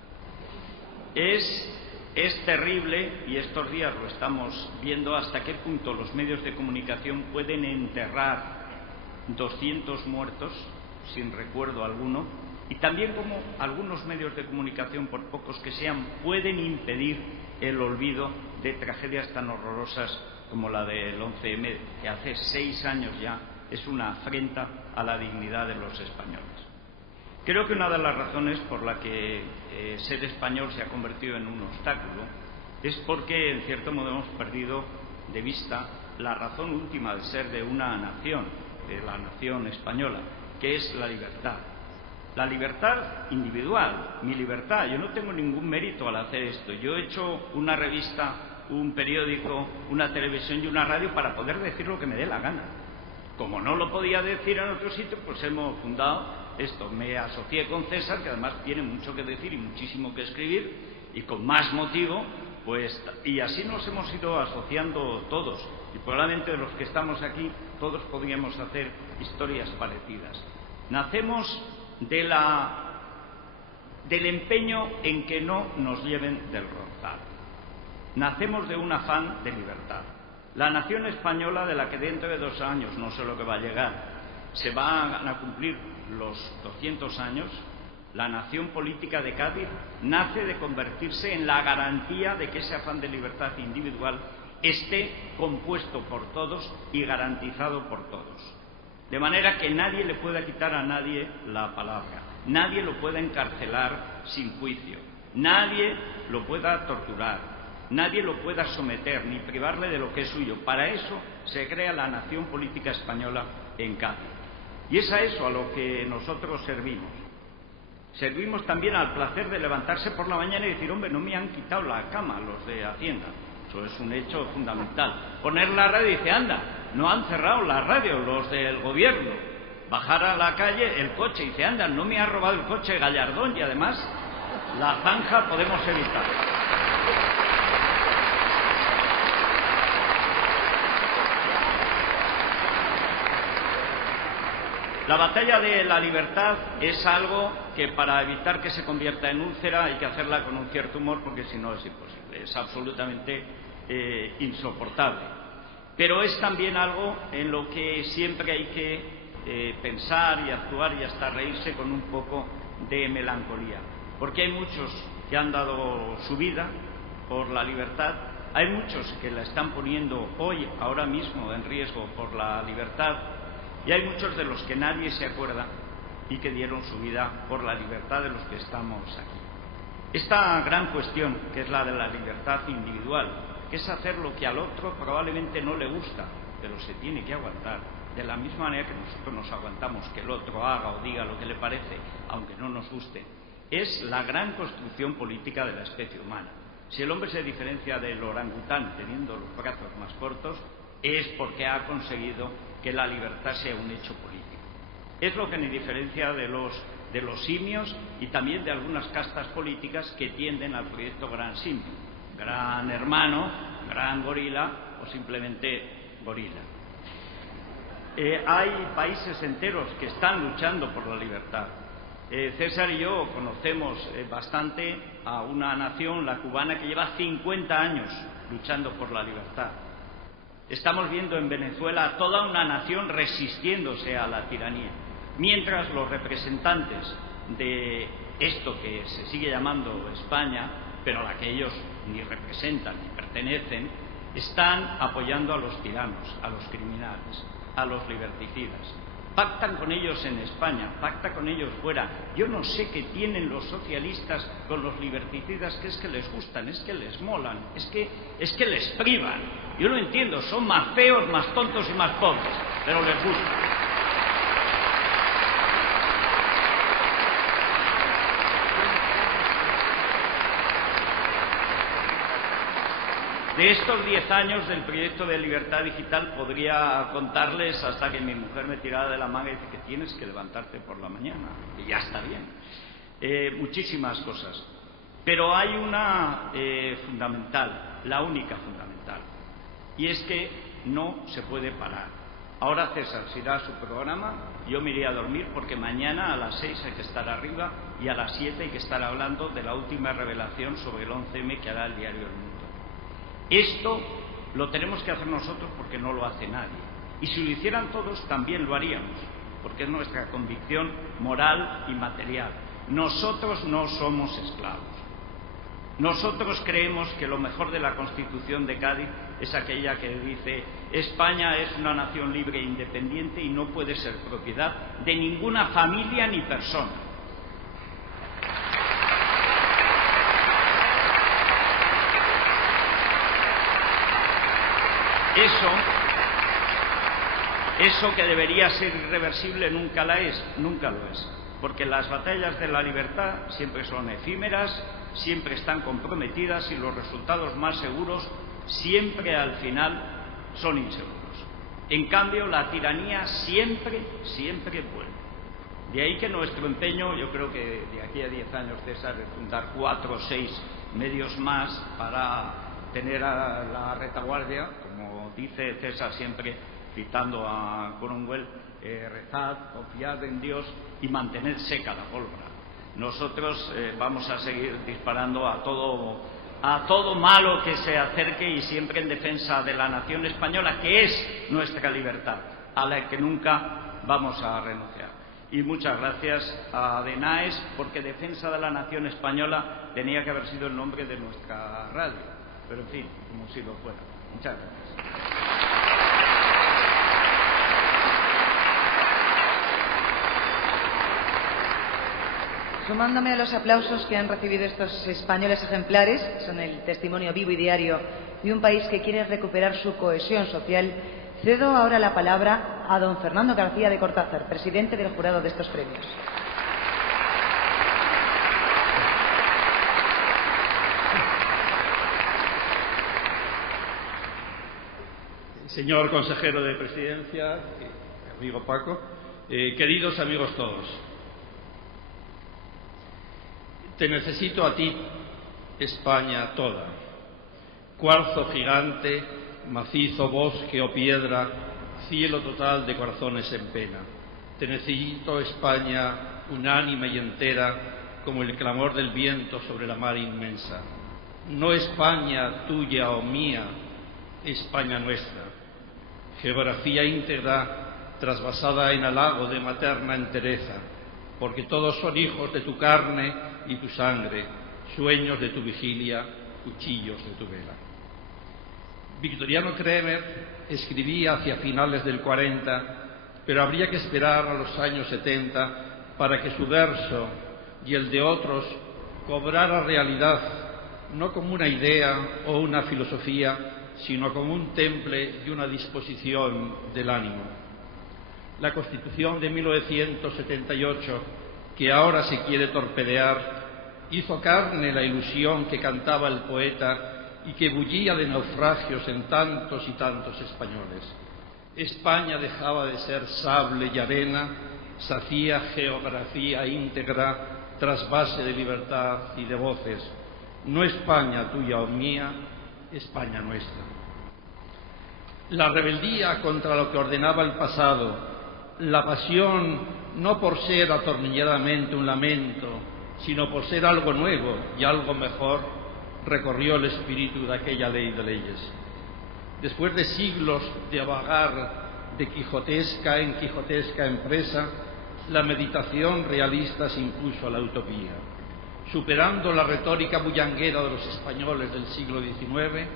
Es terrible, y estos días lo estamos viendo, hasta qué punto los medios de comunicación pueden enterrar 200 muertos sin recuerdo alguno, y también como algunos medios de comunicación, por pocos que sean, pueden impedir el olvido de tragedias tan horrorosas como la del 11M, que hace 6 años ya es una afrenta a la dignidad de los españoles. Creo que una de las razones por la que ser español se ha convertido en un obstáculo es porque, en cierto modo, hemos perdido de vista la razón última de ser de una nación, de la nación española, que es la libertad. La libertad individual, mi libertad. Yo no tengo ningún mérito al hacer esto. Yo he hecho una revista, un periódico, una televisión y una radio para poder decir lo que me dé la gana. Como no lo podía decir en otro sitio, pues hemos fundado esto. Me asocié con César, que además tiene mucho que decir y muchísimo que escribir, y con más motivo, pues, y así nos hemos ido asociando todos, y probablemente de los que estamos aquí todos podríamos hacer historias parecidas. Nacemos del empeño en que no nos lleven del ronzal. Nacemos de un afán de libertad. La nación española, de la que dentro de 2 años, no sé lo que va a llegar, se van a cumplir los 200 años, la nación política de Cádiz nace de convertirse en la garantía de que ese afán de libertad individual esté compuesto por todos y garantizado por todos. De manera que nadie le pueda quitar a nadie la palabra, nadie lo pueda encarcelar sin juicio, nadie lo pueda torturar, nadie lo pueda someter ni privarle de lo que es suyo. Para eso se crea la nación política española en Cádiz. Y es a eso a lo que nosotros servimos. Servimos también al placer de levantarse por la mañana y decir, hombre, no me han quitado la cama los de Hacienda. Eso es un hecho fundamental. Poner la radio y decir, anda, no han cerrado la radio los del gobierno. Bajar a la calle el coche y decir, anda, no me ha robado el coche Gallardón, y además la zanja podemos evitar. La batalla de la libertad es algo que, para evitar que se convierta en úlcera, hay que hacerla con un cierto humor, porque si no es imposible, es absolutamente insoportable. Pero es también algo en lo que siempre hay que pensar y actuar y hasta reírse con un poco de melancolía, porque hay muchos que han dado su vida por la libertad, hay muchos que la están poniendo hoy, ahora mismo, en riesgo por la libertad. Y hay muchos de los que nadie se acuerda y que dieron su vida por la libertad de los que estamos aquí. Esta gran cuestión, que es la de la libertad individual, que es hacer lo que al otro probablemente no le gusta, pero se tiene que aguantar, de la misma manera que nosotros nos aguantamos que el otro haga o diga lo que le parece, aunque no nos guste, es la gran construcción política de la especie humana. Si el hombre se diferencia del orangután teniendo los brazos más cortos, es porque ha conseguido que la libertad sea un hecho político. Es lo que nos diferencia de los simios y también de algunas castas políticas que tienden al proyecto gran simio, gran hermano, gran gorila o simplemente gorila. Hay países enteros que están luchando por la libertad. César y yo conocemos bastante a una nación, la cubana, que lleva 50 años luchando por la libertad. Estamos viendo en Venezuela a toda una nación resistiéndose a la tiranía, mientras los representantes de esto que se sigue llamando España, pero a la que ellos ni representan ni pertenecen, están apoyando a los tiranos, a los criminales, a los liberticidas. Pactan con ellos en España, pactan con ellos fuera. Yo no sé qué tienen los socialistas con los liberticidas, que es que les gustan, es que les molan, es que les privan. Yo no entiendo, son más feos, más tontos y más pobres, pero les gusta. De estos 10 años del proyecto de libertad digital podría contarles hasta que mi mujer me tirara de la manga y dice que tienes que levantarte por la mañana, y ya está bien. Muchísimas cosas. Pero hay una fundamental, la única fundamental, y es que no se puede parar. Ahora César se irá a su programa, yo me iré a dormir porque mañana a las 6 hay que estar arriba y a las 7 hay que estar hablando de la última revelación sobre el 11M que hará el diario El Mundo. Esto lo tenemos que hacer nosotros porque no lo hace nadie. Y si lo hicieran todos, también lo haríamos, porque es nuestra convicción moral y material. Nosotros no somos esclavos. Nosotros creemos que lo mejor de la Constitución de Cádiz es aquella que dice: España es una nación libre e independiente y no puede ser propiedad de ninguna familia ni persona. Eso que debería ser irreversible nunca lo es, porque las batallas de la libertad siempre son efímeras, siempre están comprometidas y los resultados más seguros siempre al final son inseguros. En cambio, la tiranía siempre vuelve. De ahí que nuestro empeño, yo creo que de aquí a 10 años, César, es fundar 4 o 6 medios más para tener a la retaguardia, como dice César siempre, citando a Cromwell, rezar, confiar en Dios y mantener seca la pólvora. Nosotros vamos a seguir disparando a todo malo que se acerque y siempre en defensa de la nación española, que es nuestra libertad, a la que nunca vamos a renunciar. Y muchas gracias a DENAES, porque defensa de la nación española tenía que haber sido el nombre de nuestra radio, pero en fin, como si lo fuera. Muchas gracias. Sumándome a los aplausos que han recibido estos españoles ejemplares, son el testimonio vivo y diario de un país que quiere recuperar su cohesión social, cedo ahora la palabra a don Fernando García de Cortázar, presidente del jurado de estos premios. Señor consejero de Presidencia, amigo Paco, queridos amigos todos, te necesito a ti, España toda, cuarzo gigante, macizo bosque o piedra, cielo total de corazones en pena. Te necesito, España, unánime y entera, como el clamor del viento sobre la mar inmensa. No España tuya o mía, España nuestra. Geografía íntegra, trasvasada en halago de materna entereza, porque todos son hijos de tu carne y tu sangre, sueños de tu vigilia, cuchillos de tu vela. Victoriano Kremer escribía hacia finales del 40, pero habría que esperar a los años 70 para que su verso y el de otros cobrara realidad, no como una idea o una filosofía, sino como un temple y una disposición del ánimo. La Constitución de 1978, que ahora se quiere torpedear, hizo carne la ilusión que cantaba el poeta y que bullía de naufragios en tantos y tantos españoles. España dejaba de ser sable y arena, se hacía geografía íntegra, trasvase de libertad y de voces. No España tuya o mía, España nuestra. La rebeldía contra lo que ordenaba el pasado, la pasión no por ser atornilladamente un lamento, sino por ser algo nuevo y algo mejor, recorrió el espíritu de aquella ley de leyes. Después de siglos de vagar de quijotesca en quijotesca empresa, la meditación realista se impuso a la utopía. Superando la retórica bullanguera de los españoles del siglo XIX,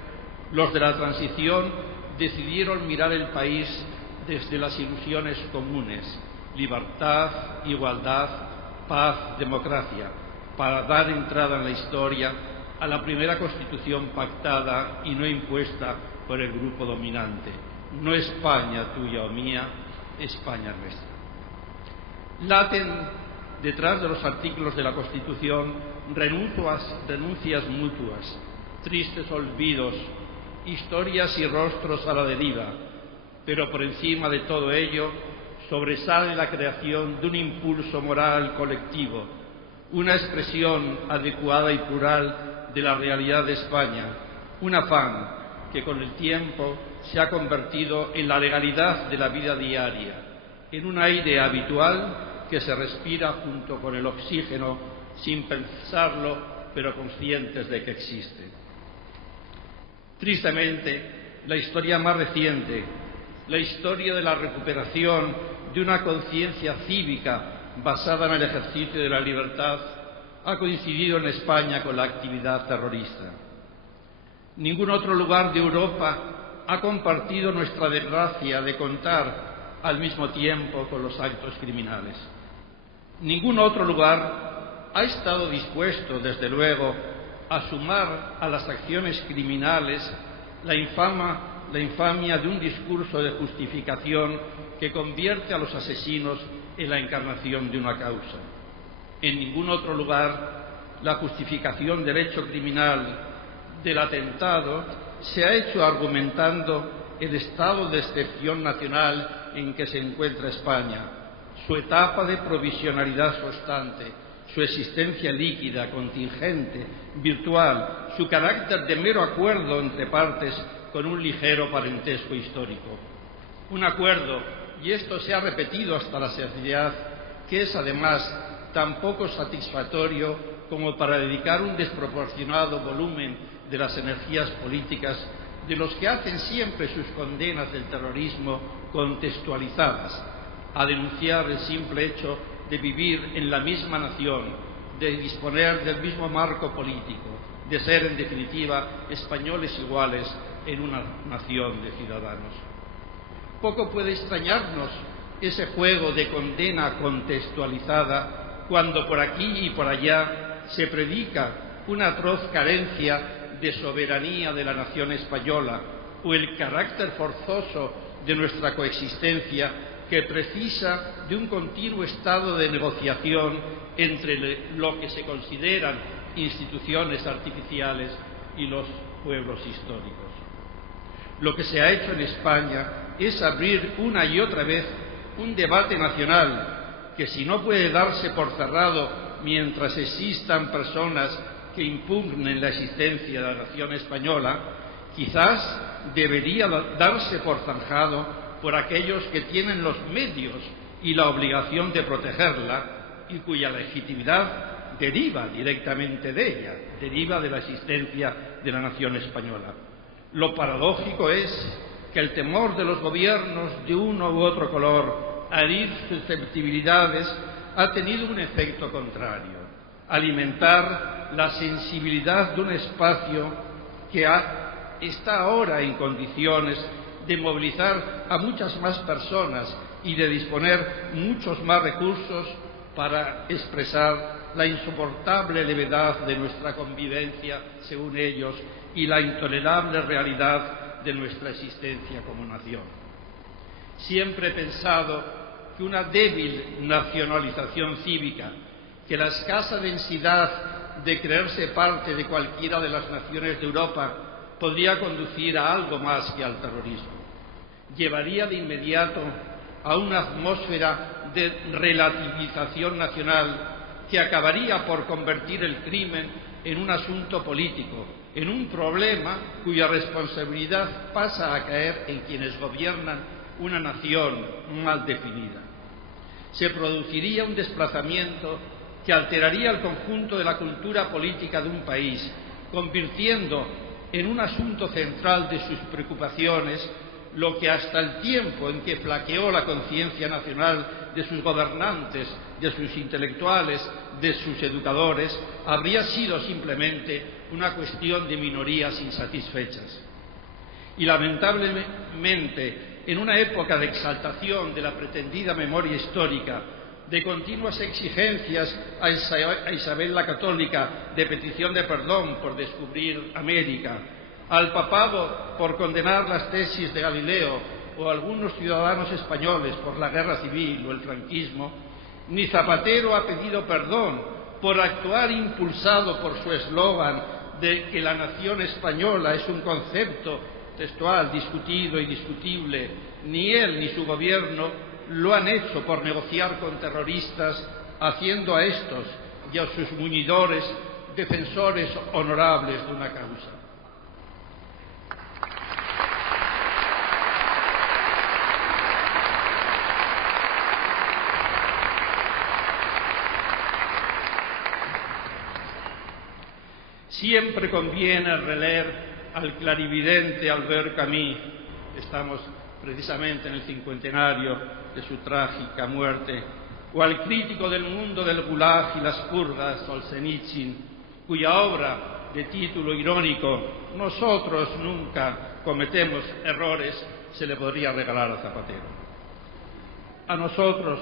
los de la transición decidieron mirar el país desde las ilusiones comunes: libertad, igualdad, paz, democracia, para dar entrada en la historia a la primera Constitución pactada y no impuesta por el grupo dominante. No España tuya o mía, España nuestra. Laten detrás de los artículos de la Constitución renuncias mutuas, tristes olvidos, historias y rostros a la deriva, pero por encima de todo ello sobresale la creación de un impulso moral colectivo, una expresión adecuada y plural de la realidad de España, un afán que con el tiempo se ha convertido en la legalidad de la vida diaria, en un aire habitual que se respira junto con el oxígeno sin pensarlo, pero conscientes de que existe. Tristemente, la historia más reciente, la historia de la recuperación de una conciencia cívica basada en el ejercicio de la libertad, ha coincidido en España con la actividad terrorista. Ningún otro lugar de Europa ha compartido nuestra desgracia de contar al mismo tiempo con los actos criminales. Ningún otro lugar ha estado dispuesto, desde luego, a sumar a las acciones criminales la infamia de un discurso de justificación que convierte a los asesinos en la encarnación de una causa. En ningún otro lugar la justificación del hecho criminal, del atentado, se ha hecho argumentando el estado de excepción nacional en que se encuentra España, su etapa de provisionalidad constante, su existencia líquida, contingente, virtual, su carácter de mero acuerdo entre partes con un ligero parentesco histórico. Un acuerdo, y esto se ha repetido hasta la saciedad, que es además tan poco satisfactorio como para dedicar un desproporcionado volumen de las energías políticas de los que hacen siempre sus condenas del terrorismo contextualizadas, a denunciar el simple hecho de vivir en la misma nación, de disponer del mismo marco político, de ser, en definitiva, españoles iguales en una nación de ciudadanos. Poco puede extrañarnos ese juego de condena contextualizada cuando por aquí y por allá se predica una atroz carencia de soberanía de la nación española o el carácter forzoso de nuestra coexistencia que precisa de un continuo estado de negociación entre lo que se consideran instituciones artificiales y los pueblos históricos. Lo que se ha hecho en España es abrir una y otra vez un debate nacional que, si no puede darse por cerrado mientras existan personas que impugnen la existencia de la nación española, quizás debería darse por zanjado por aquellos que tienen los medios y la obligación de protegerla y cuya legitimidad deriva directamente de ella, deriva de la existencia de la nación española. Lo paradójico es que el temor de los gobiernos de uno u otro color a herir susceptibilidades ha tenido un efecto contrario: alimentar la sensibilidad de un espacio que está ahora en condiciones de movilizar a muchas más personas y de disponer muchos más recursos para expresar la insoportable levedad de nuestra convivencia, según ellos, y la intolerable realidad de nuestra existencia como nación. Siempre he pensado que una débil nacionalización cívica, que la escasa densidad de creerse parte de cualquiera de las naciones de Europa podría conducir a algo más que al terrorismo. Llevaría de inmediato a una atmósfera de relativización nacional que acabaría por convertir el crimen en un asunto político, en un problema cuya responsabilidad pasa a caer en quienes gobiernan una nación mal definida. Se produciría un desplazamiento que alteraría el conjunto de la cultura política de un país, convirtiendo en un asunto central de sus preocupaciones lo que hasta el tiempo en que flaqueó la conciencia nacional de sus gobernantes, de sus intelectuales, de sus educadores, habría sido simplemente una cuestión de minorías insatisfechas. Y lamentablemente, en una época de exaltación de la pretendida memoria histórica, de continuas exigencias a Isabel la Católica de petición de perdón por descubrir América, al papado por condenar las tesis de Galileo o a algunos ciudadanos españoles por la guerra civil o el franquismo, ni Zapatero ha pedido perdón por actuar impulsado por su eslogan de que la nación española es un concepto textual, discutido y discutible. Ni él ni su gobierno lo han hecho por negociar con terroristas, haciendo a estos y a sus muñidores defensores honorables de una causa. Siempre conviene releer al clarividente Albert Camus, estamos precisamente en el cincuentenario de su trágica muerte, o al crítico del mundo del Gulag y las purgas, Solzhenitsyn, cuya obra, de título irónico "Nosotros nunca cometemos errores", se le podría regalar a Zapatero. A nosotros,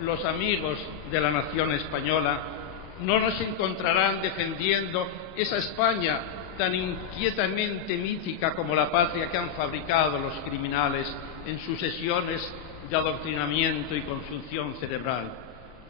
los amigos de la nación española, no nos encontrarán defendiendo esa España tan inquietamente mítica como la patria que han fabricado los criminales en sus sesiones de adoctrinamiento y consunción cerebral.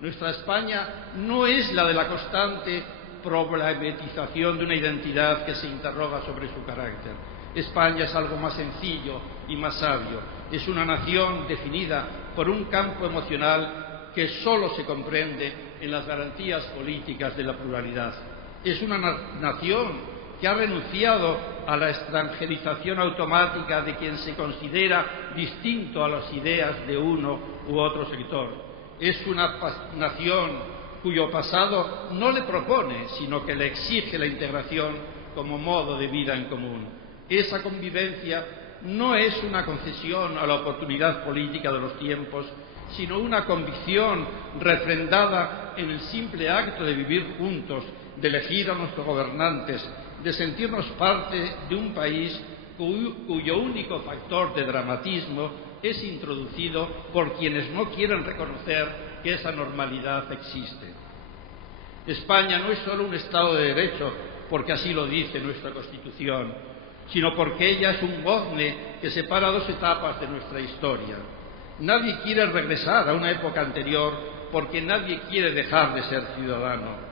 Nuestra España no es la de la constante problematización de una identidad que se interroga sobre su carácter. España es algo más sencillo y más sabio. Es una nación definida por un campo emocional que solo se comprende en las garantías políticas de la pluralidad. Es una nación que ha renunciado a la extranjerización automática de quien se considera distinto a las ideas de uno u otro sector. Es una nación cuyo pasado no le propone, sino que le exige la integración como modo de vida en común. Esa convivencia no es una concesión a la oportunidad política de los tiempos, sino una convicción refrendada en el simple acto de vivir juntos, de elegir a nuestros gobernantes, de sentirnos parte de un país cuyo único factor de dramatismo es introducido por quienes no quieren reconocer que esa normalidad existe. España no es solo un Estado de Derecho, porque así lo dice nuestra Constitución, sino porque ella es un gozne que separa dos etapas de nuestra historia. Nadie quiere regresar a una época anterior porque nadie quiere dejar de ser ciudadano.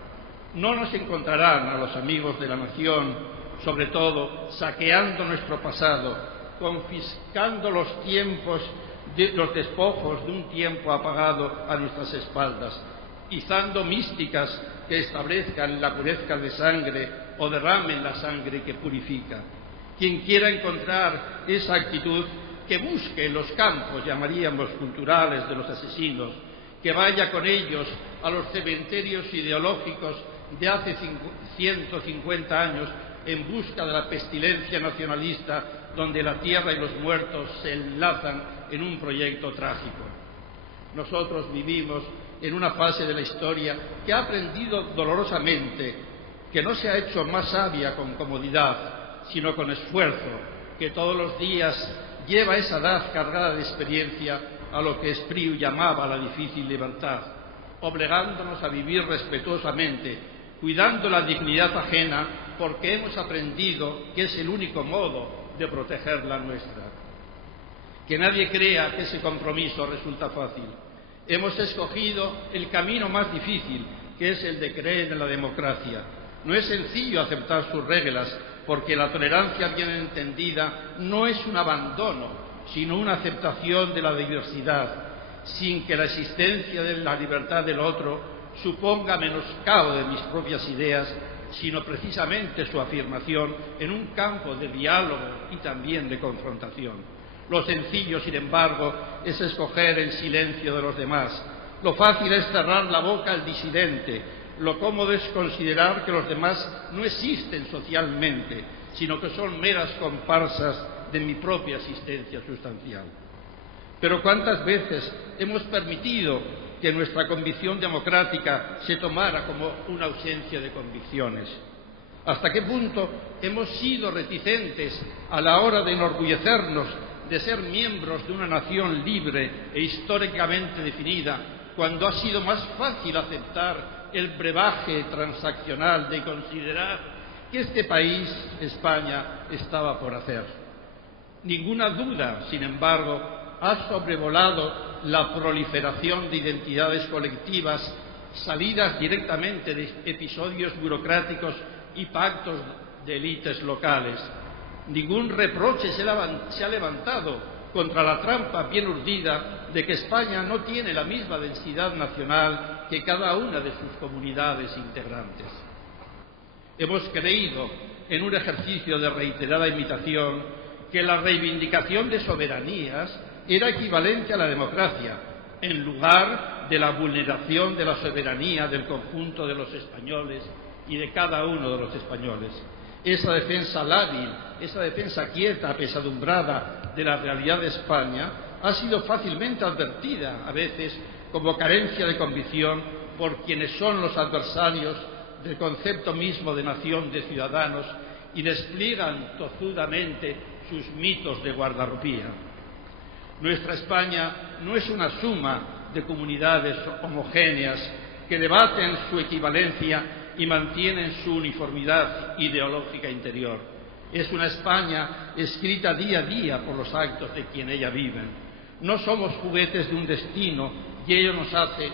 No nos encontrarán a los amigos de la nación, sobre todo, saqueando nuestro pasado, confiscando los despojos de un tiempo apagado a nuestras espaldas, izando místicas que establezcan la pureza de sangre o derramen la sangre que purifica. Quien quiera encontrar esa actitud, que busque en los campos, llamaríamos culturales, de los asesinos, que vaya con ellos a los cementerios ideológicos de hace 150 años en busca de la pestilencia nacionalista, donde la tierra y los muertos se enlazan en un proyecto trágico. Nosotros vivimos en una fase de la historia que ha aprendido dolorosamente, que no se ha hecho más sabia con comodidad, sino con esfuerzo, que todos los días lleva esa edad cargada de experiencia a lo que Espriu llamaba la difícil libertad, obligándonos a vivir respetuosamente, cuidando la dignidad ajena, porque hemos aprendido que es el único modo de proteger la nuestra. Que nadie crea que ese compromiso resulta fácil. Hemos escogido el camino más difícil, que es el de creer en la democracia. No es sencillo aceptar sus reglas, porque la tolerancia bien entendida no es un abandono, sino una aceptación de la diversidad, sin que la existencia de la libertad del otro suponga menoscabo de mis propias ideas, sino precisamente su afirmación en un campo de diálogo y también de confrontación. Lo sencillo, sin embargo, es escoger el silencio de los demás. Lo fácil es cerrar la boca al disidente. Lo cómodo es considerar que los demás no existen socialmente, sino que son meras comparsas de mi propia existencia sustancial. Pero ¿cuántas veces hemos permitido que nuestra convicción democrática se tomara como una ausencia de convicciones? ¿Hasta qué punto hemos sido reticentes a la hora de enorgullecernos de ser miembros de una nación libre e históricamente definida, cuando ha sido más fácil aceptar el brebaje transaccional de considerar que este país, España, estaba por hacer? Ninguna duda, sin embargo, ha sobrevolado la proliferación de identidades colectivas salidas directamente de episodios burocráticos y pactos de élites locales. Ningún reproche se ha levantado contra la trampa bien urdida de que España no tiene la misma densidad nacional que cada una de sus comunidades integrantes. Hemos creído, en un ejercicio de reiterada imitación, que la reivindicación de soberanías era equivalente a la democracia, en lugar de la vulneración de la soberanía del conjunto de los españoles y de cada uno de los españoles. Esa defensa lábil, esa defensa quieta, apesadumbrada de la realidad de España, ha sido fácilmente advertida, a veces, como carencia de convicción por quienes son los adversarios del concepto mismo de nación de ciudadanos y despliegan tozudamente sus mitos de guardarropía. Nuestra España no es una suma de comunidades homogéneas que debaten su equivalencia y mantienen su uniformidad ideológica interior. Es una España escrita día a día por los actos de quien ella viven. No somos juguetes de un destino y ello nos hace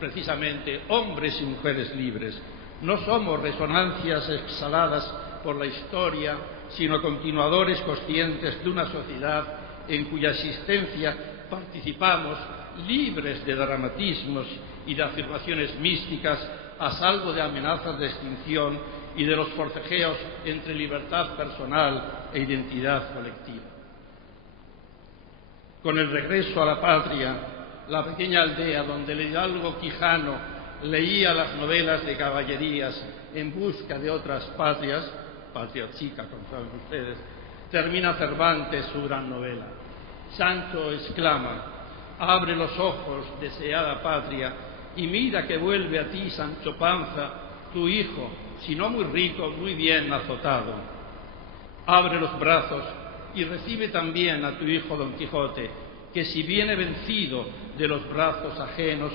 precisamente hombres y mujeres libres. No somos resonancias exhaladas por la historia, sino continuadores conscientes de una sociedad en cuya existencia participamos libres de dramatismos y de afirmaciones místicas, a salvo de amenazas de extinción y de los forcejeos entre libertad personal e identidad colectiva. Con el regreso a la patria, la pequeña aldea donde el hidalgo Quijano leía las novelas de caballerías en busca de otras patrias, patria chica, como saben ustedes, termina Cervantes su gran novela. Sancho exclama: abre los ojos, deseada patria, y mira que vuelve a ti, Sancho Panza, tu hijo, si no muy rico, muy bien azotado. Abre los brazos y recibe también a tu hijo Don Quijote, que si viene vencido de los brazos ajenos,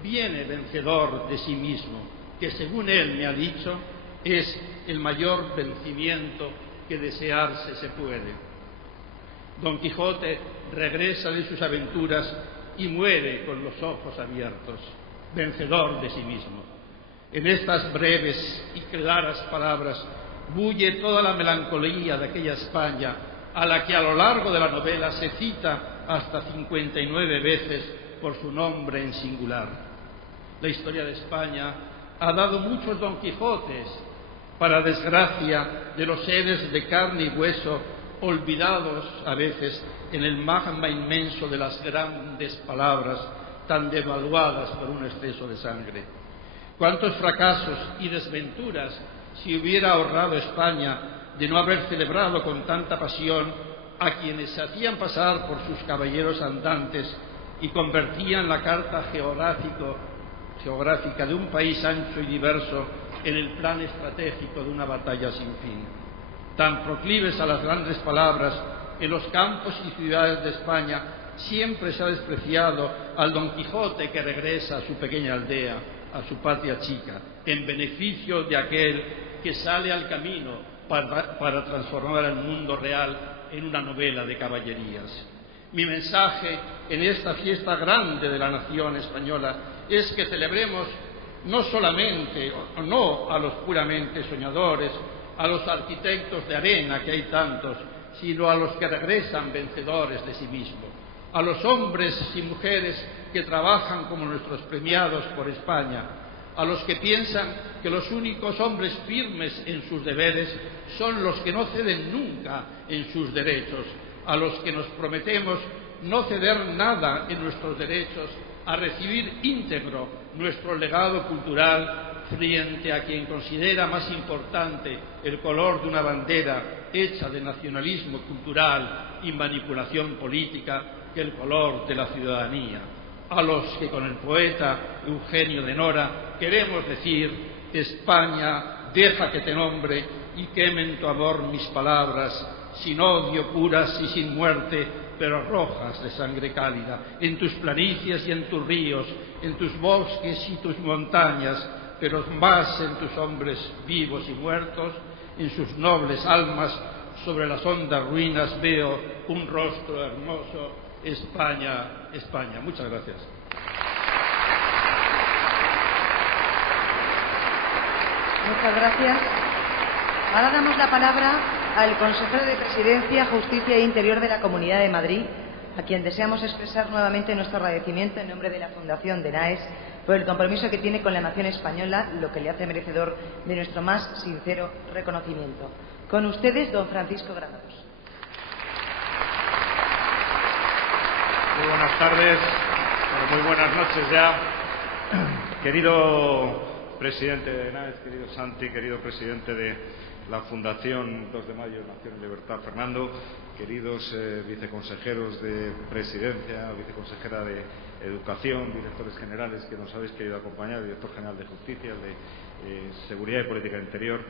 viene vencedor de sí mismo, que según él me ha dicho, es el mayor vencimiento que desearse se puede. Don Quijote regresa de sus aventuras y muere con los ojos abiertos, vencedor de sí mismo. En estas breves y claras palabras bulle toda la melancolía de aquella España a la que a lo largo de la novela se cita hasta 59 veces por su nombre en singular. La historia de España ha dado muchos Don Quijotes, para desgracia de los seres de carne y hueso, olvidados a veces en el magma inmenso de las grandes palabras tan devaluadas por un exceso de sangre. Cuántos fracasos y desventuras si hubiera ahorrado España de no haber celebrado con tanta pasión a quienes se hacían pasar por sus caballeros andantes y convertían la carta geográfica de un país ancho y diverso en el plan estratégico de una batalla sin fin. Tan proclives a las grandes palabras, en los campos y ciudades de España siempre se ha despreciado al Don Quijote que regresa a su pequeña aldea, a su patria chica, en beneficio de aquel que sale al camino para transformar el mundo real en una novela de caballerías. Mi mensaje en esta fiesta grande de la nación española es que celebremos no solamente, no a los puramente soñadores, a los arquitectos de arena, que hay tantos, sino a los que regresan vencedores de sí mismos, a los hombres y mujeres que trabajan como nuestros premiados por España, a los que piensan que los únicos hombres firmes en sus deberes son los que no ceden nunca en sus derechos, a los que nos prometemos no ceder nada en nuestros derechos, a recibir íntegro nuestro legado cultural frente a quien considera más importante el color de una bandera hecha de nacionalismo cultural y manipulación política que el color de la ciudadanía. A los que con el poeta Eugenio de Nora queremos decir: España, deja que te nombre y quemen tu amor mis palabras, sin odio, puras y sin muerte, pero rojas de sangre cálida, en tus planicies y en tus ríos, en tus bosques y tus montañas, pero más en tus hombres vivos y muertos, en sus nobles almas, sobre las hondas ruinas veo un rostro hermoso. España, España. Muchas gracias. Muchas gracias. Ahora damos la palabra al consejero de Presidencia, Justicia e Interior de la Comunidad de Madrid, a quien deseamos expresar nuevamente nuestro agradecimiento en nombre de la Fundación de NAES por el compromiso que tiene con la nación española, lo que le hace merecedor de nuestro más sincero reconocimiento. Con ustedes, don Francisco Granados. Muy buenas tardes, muy buenas noches ya. Querido presidente de NAES, querido Santi, querido presidente de la Fundación 2 de Mayo, Nación y Libertad, Fernando, queridos viceconsejeros de Presidencia, viceconsejera de Educación, directores generales que nos habéis querido acompañar, director general de Justicia, de Seguridad y Política Interior,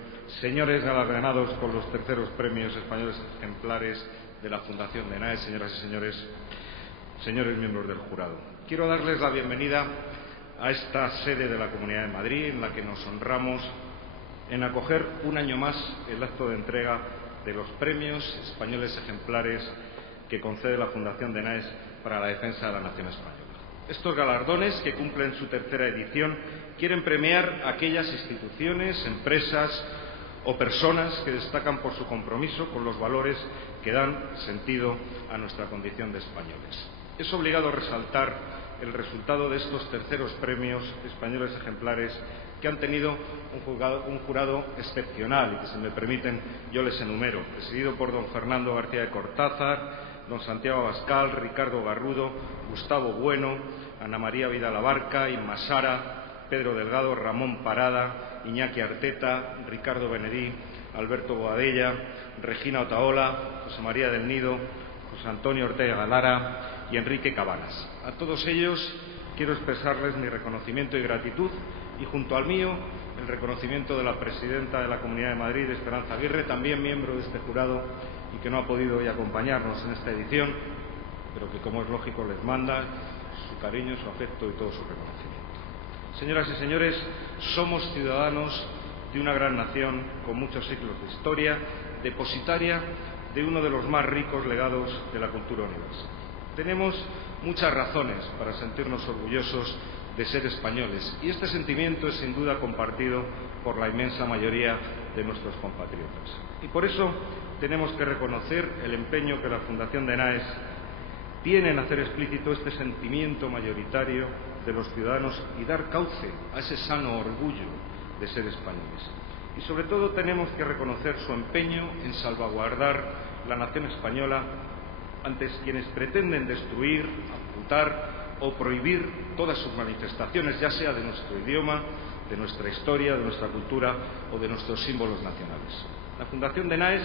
señores galardonados con los terceros premios españoles ejemplares de la Fundación de NAES, señoras y señores, señores miembros del jurado. Quiero darles la bienvenida a esta sede de la Comunidad de Madrid, en la que nos honramos en acoger un año más el acto de entrega de los premios españoles ejemplares que concede la Fundación de NAES para la defensa de la nación española. Estos galardones, que cumplen su tercera edición, quieren premiar a aquellas instituciones, empresas o personas que destacan por su compromiso con los valores que dan sentido a nuestra condición de españoles. Es obligado resaltar el resultado de estos terceros premios españoles ejemplares, que han tenido un jurado excepcional y que, si me permiten, yo les enumero, presidido por don Fernando García de Cortázar, don Santiago Abascal, Ricardo Garrudo, Gustavo Bueno, Ana María Vidal Abarca, Inma Sara, Pedro Delgado, Ramón Parada, Iñaki Arteta, Ricardo Benedí, Alberto Boadella, Regina Otaola, José María del Nido, José Antonio Ortega Galara y Enrique Cabanas. A todos ellos quiero expresarles mi reconocimiento y gratitud, y junto al mío el reconocimiento de la presidenta de la Comunidad de Madrid, Esperanza Aguirre, también miembro de este jurado y que no ha podido hoy acompañarnos en esta edición, pero que, como es lógico, les manda su cariño, su afecto y todo su reconocimiento. Señoras y señores, somos ciudadanos de una gran nación con muchos siglos de historia, depositaria de uno de los más ricos legados de la cultura universal. Tenemos muchas razones para sentirnos orgullosos de ser españoles, y este sentimiento es sin duda compartido por la inmensa mayoría de nuestros compatriotas. Y por eso tenemos que reconocer el empeño que la Fundación de Naes tiene en hacer explícito este sentimiento mayoritario de los ciudadanos y dar cauce a ese sano orgullo de ser españoles. Y sobre todo tenemos que reconocer su empeño en salvaguardar la nación española ante quienes pretenden destruir, amputar o prohibir todas sus manifestaciones, ya sea de nuestro idioma, de nuestra historia, de nuestra cultura o de nuestros símbolos nacionales. La Fundación de Naes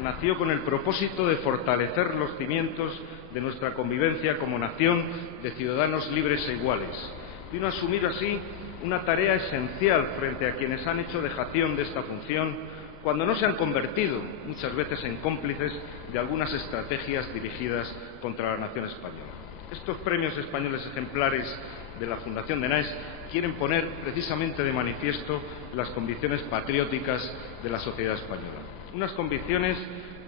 nació con el propósito de fortalecer los cimientos de nuestra convivencia como nación de ciudadanos libres e iguales. Vino a asumir así una tarea esencial frente a quienes han hecho dejación de esta función, cuando no se han convertido muchas veces en cómplices de algunas estrategias dirigidas contra la nación española. Estos premios españoles ejemplares de la Fundación de Naes quieren poner precisamente de manifiesto las convicciones patrióticas de la sociedad española. Unas convicciones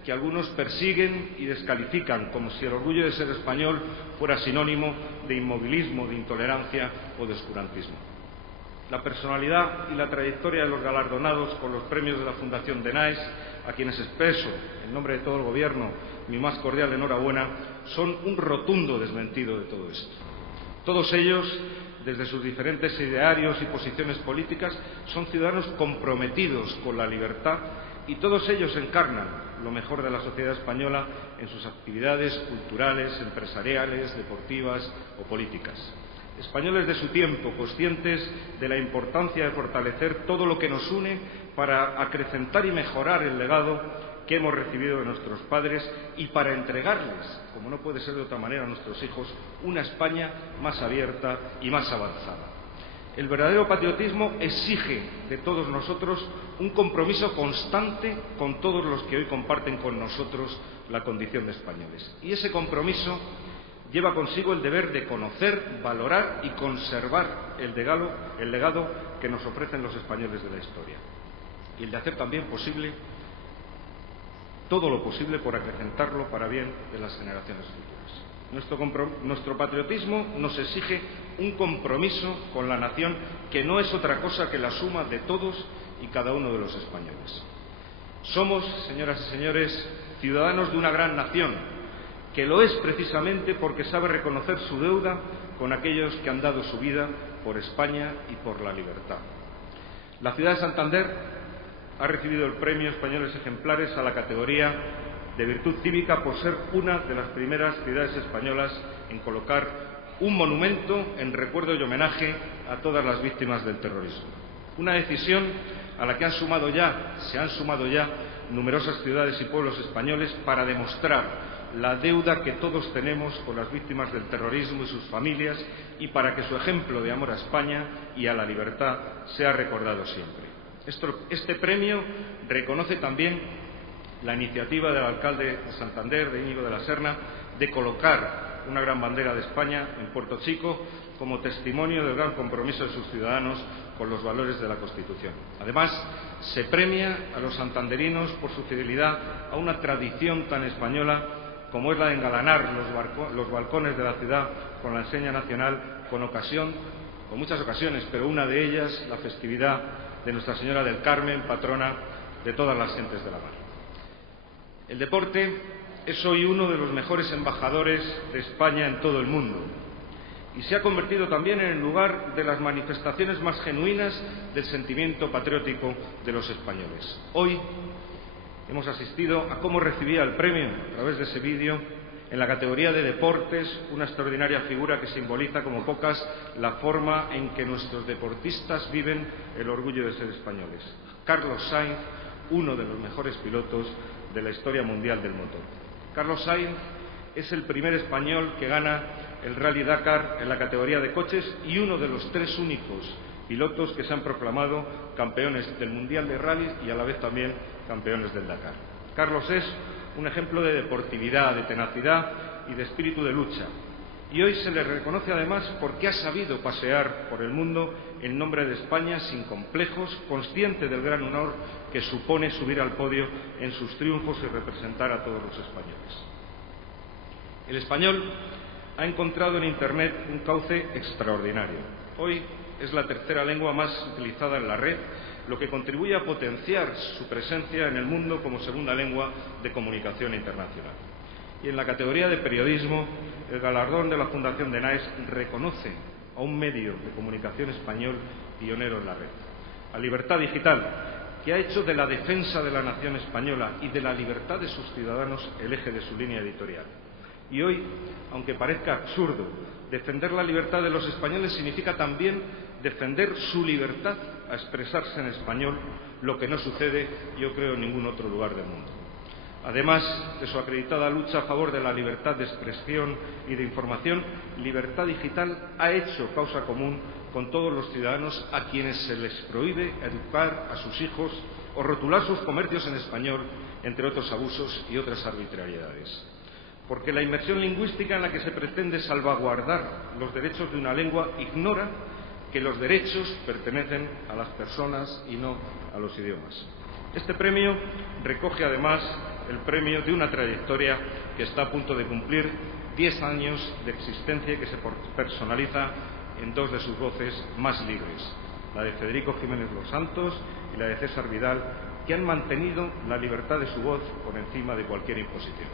que algunos persiguen y descalifican, como si el orgullo de ser español fuera sinónimo de inmovilismo, de intolerancia o de oscurantismo. La personalidad y la trayectoria de los galardonados con los premios de la Fundación de Naes, a quienes expreso, en nombre de todo el Gobierno, mi más cordial enhorabuena, son un rotundo desmentido de todo esto. Todos ellos, desde sus diferentes idearios y posiciones políticas, son ciudadanos comprometidos con la libertad, y todos ellos encarnan lo mejor de la sociedad española en sus actividades culturales, empresariales, deportivas o políticas. Españoles de su tiempo, conscientes de la importancia de fortalecer todo lo que nos une para acrecentar y mejorar el legado que hemos recibido de nuestros padres y para entregarles, como no puede ser de otra manera, a nuestros hijos, una España más abierta y más avanzada. El verdadero patriotismo exige de todos nosotros un compromiso constante con todos los que hoy comparten con nosotros la condición de españoles. Y ese compromiso lleva consigo el deber de conocer, valorar y conservar el legado que nos ofrecen los españoles de la historia. Y el de hacer también posible todo lo posible por acrecentarlo para bien de las generaciones futuras. Nuestro patriotismo nos exige un compromiso con la nación que no es otra cosa que la suma de todos y cada uno de los españoles. Somos, señoras y señores, ciudadanos de una gran nación, que lo es precisamente porque sabe reconocer su deuda con aquellos que han dado su vida por España y por la libertad. La ciudad de Santander ha recibido el Premio Españoles Ejemplares a la categoría de Virtud Cívica por ser una de las primeras ciudades españolas en colocar un monumento en recuerdo y homenaje a todas las víctimas del terrorismo. Una decisión a la que se han sumado ya numerosas ciudades y pueblos españoles para demostrar la deuda que todos tenemos con las víctimas del terrorismo y sus familias, y para que su ejemplo de amor a España y a la libertad sea recordado siempre. Este premio reconoce también la iniciativa del alcalde de Santander, de Íñigo de la Serna, de colocar una gran bandera de España en Puerto Chico como testimonio del gran compromiso de sus ciudadanos con los valores de la Constitución. Además, se premia a los santanderinos por su fidelidad a una tradición tan española como es la de engalanar los balcones de la ciudad con la enseña nacional con muchas ocasiones, pero una de ellas la festividad de Nuestra Señora del Carmen, patrona de todas las gentes de la mar. El deporte es hoy uno de los mejores embajadores de España en todo el mundo y se ha convertido también en el lugar de las manifestaciones más genuinas del sentimiento patriótico de los españoles. Hoy hemos asistido a cómo recibía el premio a través de ese vídeo en la categoría de deportes, una extraordinaria figura que simboliza como pocas la forma en que nuestros deportistas viven el orgullo de ser españoles. Carlos Sainz, uno de los mejores pilotos de la historia mundial del motor. Carlos Sainz es el primer español que gana el Rally Dakar en la categoría de coches y uno de los 3 únicos pilotos que se han proclamado campeones del Mundial de Rallys y a la vez también campeones del Dakar. Carlos es un ejemplo de deportividad, de tenacidad y de espíritu de lucha. Y hoy se le reconoce además porque ha sabido pasear por el mundo en nombre de España sin complejos, consciente del gran honor que supone subir al podio en sus triunfos y representar a todos los españoles. El español ha encontrado en Internet un cauce extraordinario. Hoy es la tercera lengua más utilizada en la red, lo que contribuye a potenciar su presencia en el mundo como segunda lengua de comunicación internacional. Y en la categoría de periodismo, el galardón de la Fundación de Naes reconoce a un medio de comunicación español pionero en la red, a Libertad Digital, que ha hecho de la defensa de la nación española y de la libertad de sus ciudadanos el eje de su línea editorial. Y hoy, aunque parezca absurdo, defender la libertad de los españoles significa también defender su libertad a expresarse en español, lo que no sucede, yo creo, en ningún otro lugar del mundo. Además de su acreditada lucha a favor de la libertad de expresión y de información, Libertad Digital ha hecho causa común con todos los ciudadanos a quienes se les prohíbe educar a sus hijos o rotular sus comercios en español, entre otros abusos y otras arbitrariedades. Porque la inmersión lingüística en la que se pretende salvaguardar los derechos de una lengua ignora que los derechos pertenecen a las personas y no a los idiomas. Este premio recoge además el premio de una trayectoria que está a punto de cumplir 10 años de existencia y que se personaliza en 2 de sus voces más libres, la de Federico Jiménez Los Santos y la de César Vidal, que han mantenido la libertad de su voz por encima de cualquier imposición.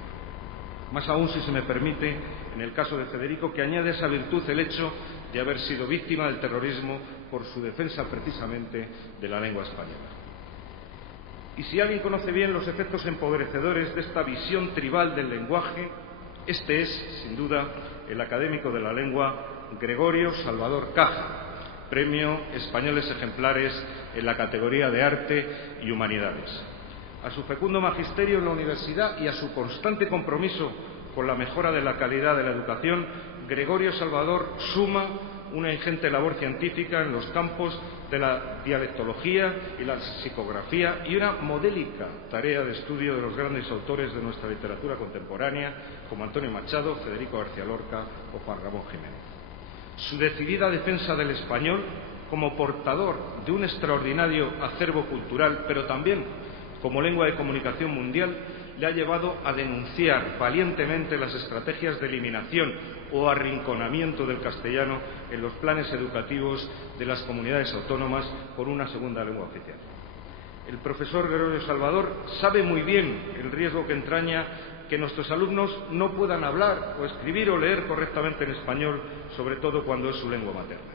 Más aún, si se me permite, en el caso de Federico, que añade a esa virtud el hecho de haber sido víctima del terrorismo por su defensa precisamente de la lengua española. Y si alguien conoce bien los efectos empobrecedores de esta visión tribal del lenguaje, este es, sin duda, el académico de la lengua Gregorio Salvador Caja, Premio Españoles Ejemplares en la categoría de Arte y Humanidades. A su fecundo magisterio en la universidad y a su constante compromiso con la mejora de la calidad de la educación, Gregorio Salvador suma una ingente labor científica en los campos de la dialectología y la psicografía y una modélica tarea de estudio de los grandes autores de nuestra literatura contemporánea como Antonio Machado, Federico García Lorca o Juan Ramón Jiménez. Su decidida defensa del español como portador de un extraordinario acervo cultural, pero también como lengua de comunicación mundial, le ha llevado a denunciar valientemente las estrategias de eliminación o arrinconamiento del castellano en los planes educativos de las comunidades autónomas por una segunda lengua oficial. El profesor Gregorio Salvador sabe muy bien el riesgo que entraña que nuestros alumnos no puedan hablar o escribir o leer correctamente en español, sobre todo cuando es su lengua materna.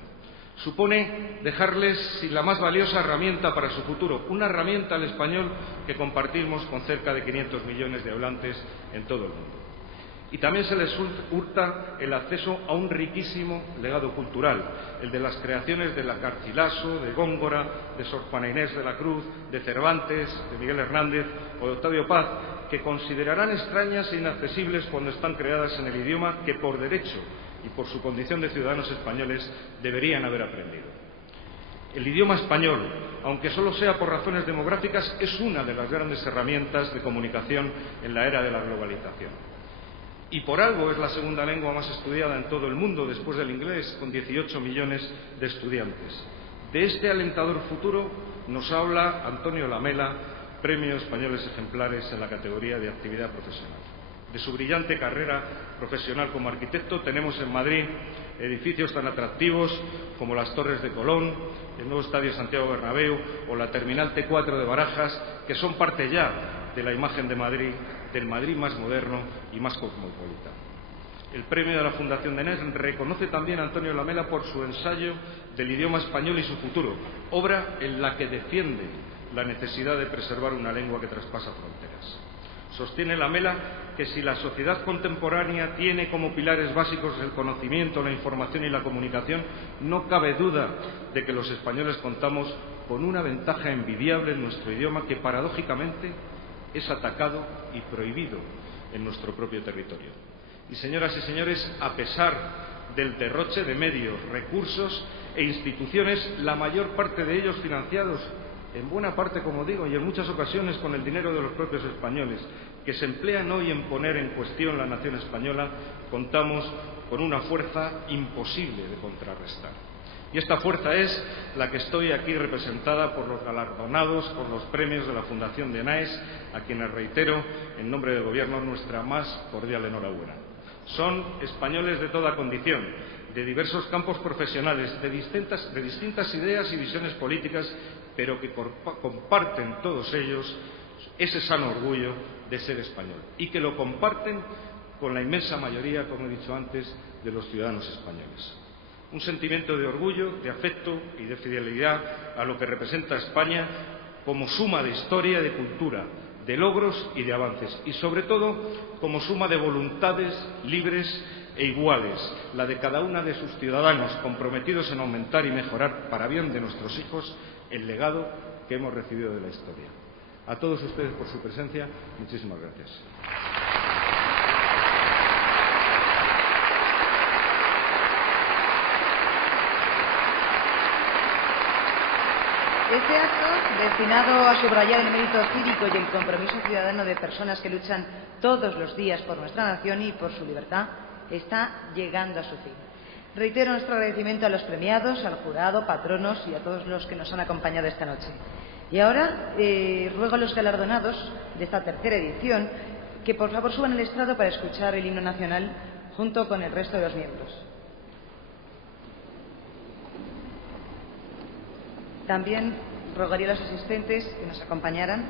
Supone dejarles sin la más valiosa herramienta para su futuro, una herramienta, el español, que compartimos con cerca de 500 millones de hablantes en todo el mundo. Y también se les hurta el acceso a un riquísimo legado cultural, el de las creaciones de la Garcilaso, de Góngora, de Sor Juana Inés de la Cruz, de Cervantes, de Miguel Hernández o de Octavio Paz, que considerarán extrañas e inaccesibles cuando están creadas en el idioma que por derecho y por su condición de ciudadanos españoles deberían haber aprendido. El idioma español, aunque solo sea por razones demográficas, es una de las grandes herramientas de comunicación en la era de la globalización. Y por algo es la segunda lengua más estudiada en todo el mundo, después del inglés, con 18 millones de estudiantes. De este alentador futuro nos habla Antonio Lamela, Premio Españoles Ejemplares en la categoría de actividad profesional. De su brillante carrera profesional como arquitecto tenemos en Madrid edificios tan atractivos como las Torres de Colón, el nuevo Estadio Santiago Bernabéu o la Terminal T4 de Barajas, que son parte ya de la imagen de Madrid del Madrid más moderno y más cosmopolita. El premio de la Fundación de Naes reconoce también a Antonio Lamela por su ensayo del idioma español y su futuro, obra en la que defiende la necesidad de preservar una lengua que traspasa fronteras. Sostiene Lamela que si la sociedad contemporánea tiene como pilares básicos el conocimiento, la información y la comunicación, no cabe duda de que los españoles contamos con una ventaja envidiable en nuestro idioma que paradójicamente es atacado y prohibido en nuestro propio territorio. Y señoras y señores, a pesar del derroche de medios, recursos e instituciones, la mayor parte de ellos financiados, en buena parte, como digo, y en muchas ocasiones con el dinero de los propios españoles, que se emplean hoy en poner en cuestión la nación española, contamos con una fuerza imposible de contrarrestar. Y esta fuerza es la que estoy aquí representada por los galardonados con los premios de la Fundación de Naes, a quienes reitero, en nombre del Gobierno, nuestra más cordial enhorabuena. Son españoles de toda condición, de diversos campos profesionales, de distintas ideas y visiones políticas, pero que comparten todos ellos ese sano orgullo de ser español y que lo comparten con la inmensa mayoría, como he dicho antes, de los ciudadanos españoles. Un sentimiento de orgullo, de afecto y de fidelidad a lo que representa España como suma de historia y de cultura, de logros y de avances, y sobre todo como suma de voluntades libres e iguales, la de cada una de sus ciudadanos comprometidos en aumentar y mejorar para bien de nuestros hijos el legado que hemos recibido de la historia. A todos ustedes por su presencia, muchísimas gracias. Este acto, destinado a subrayar el mérito cívico y el compromiso ciudadano de personas que luchan todos los días por nuestra nación y por su libertad, está llegando a su fin. Reitero nuestro agradecimiento a los premiados, al jurado, patronos y a todos los que nos han acompañado esta noche. Y ahora ruego a los galardonados de esta tercera edición que por favor suban al estrado para escuchar el himno nacional junto con el resto de los miembros. También rogaría a los asistentes que nos acompañaran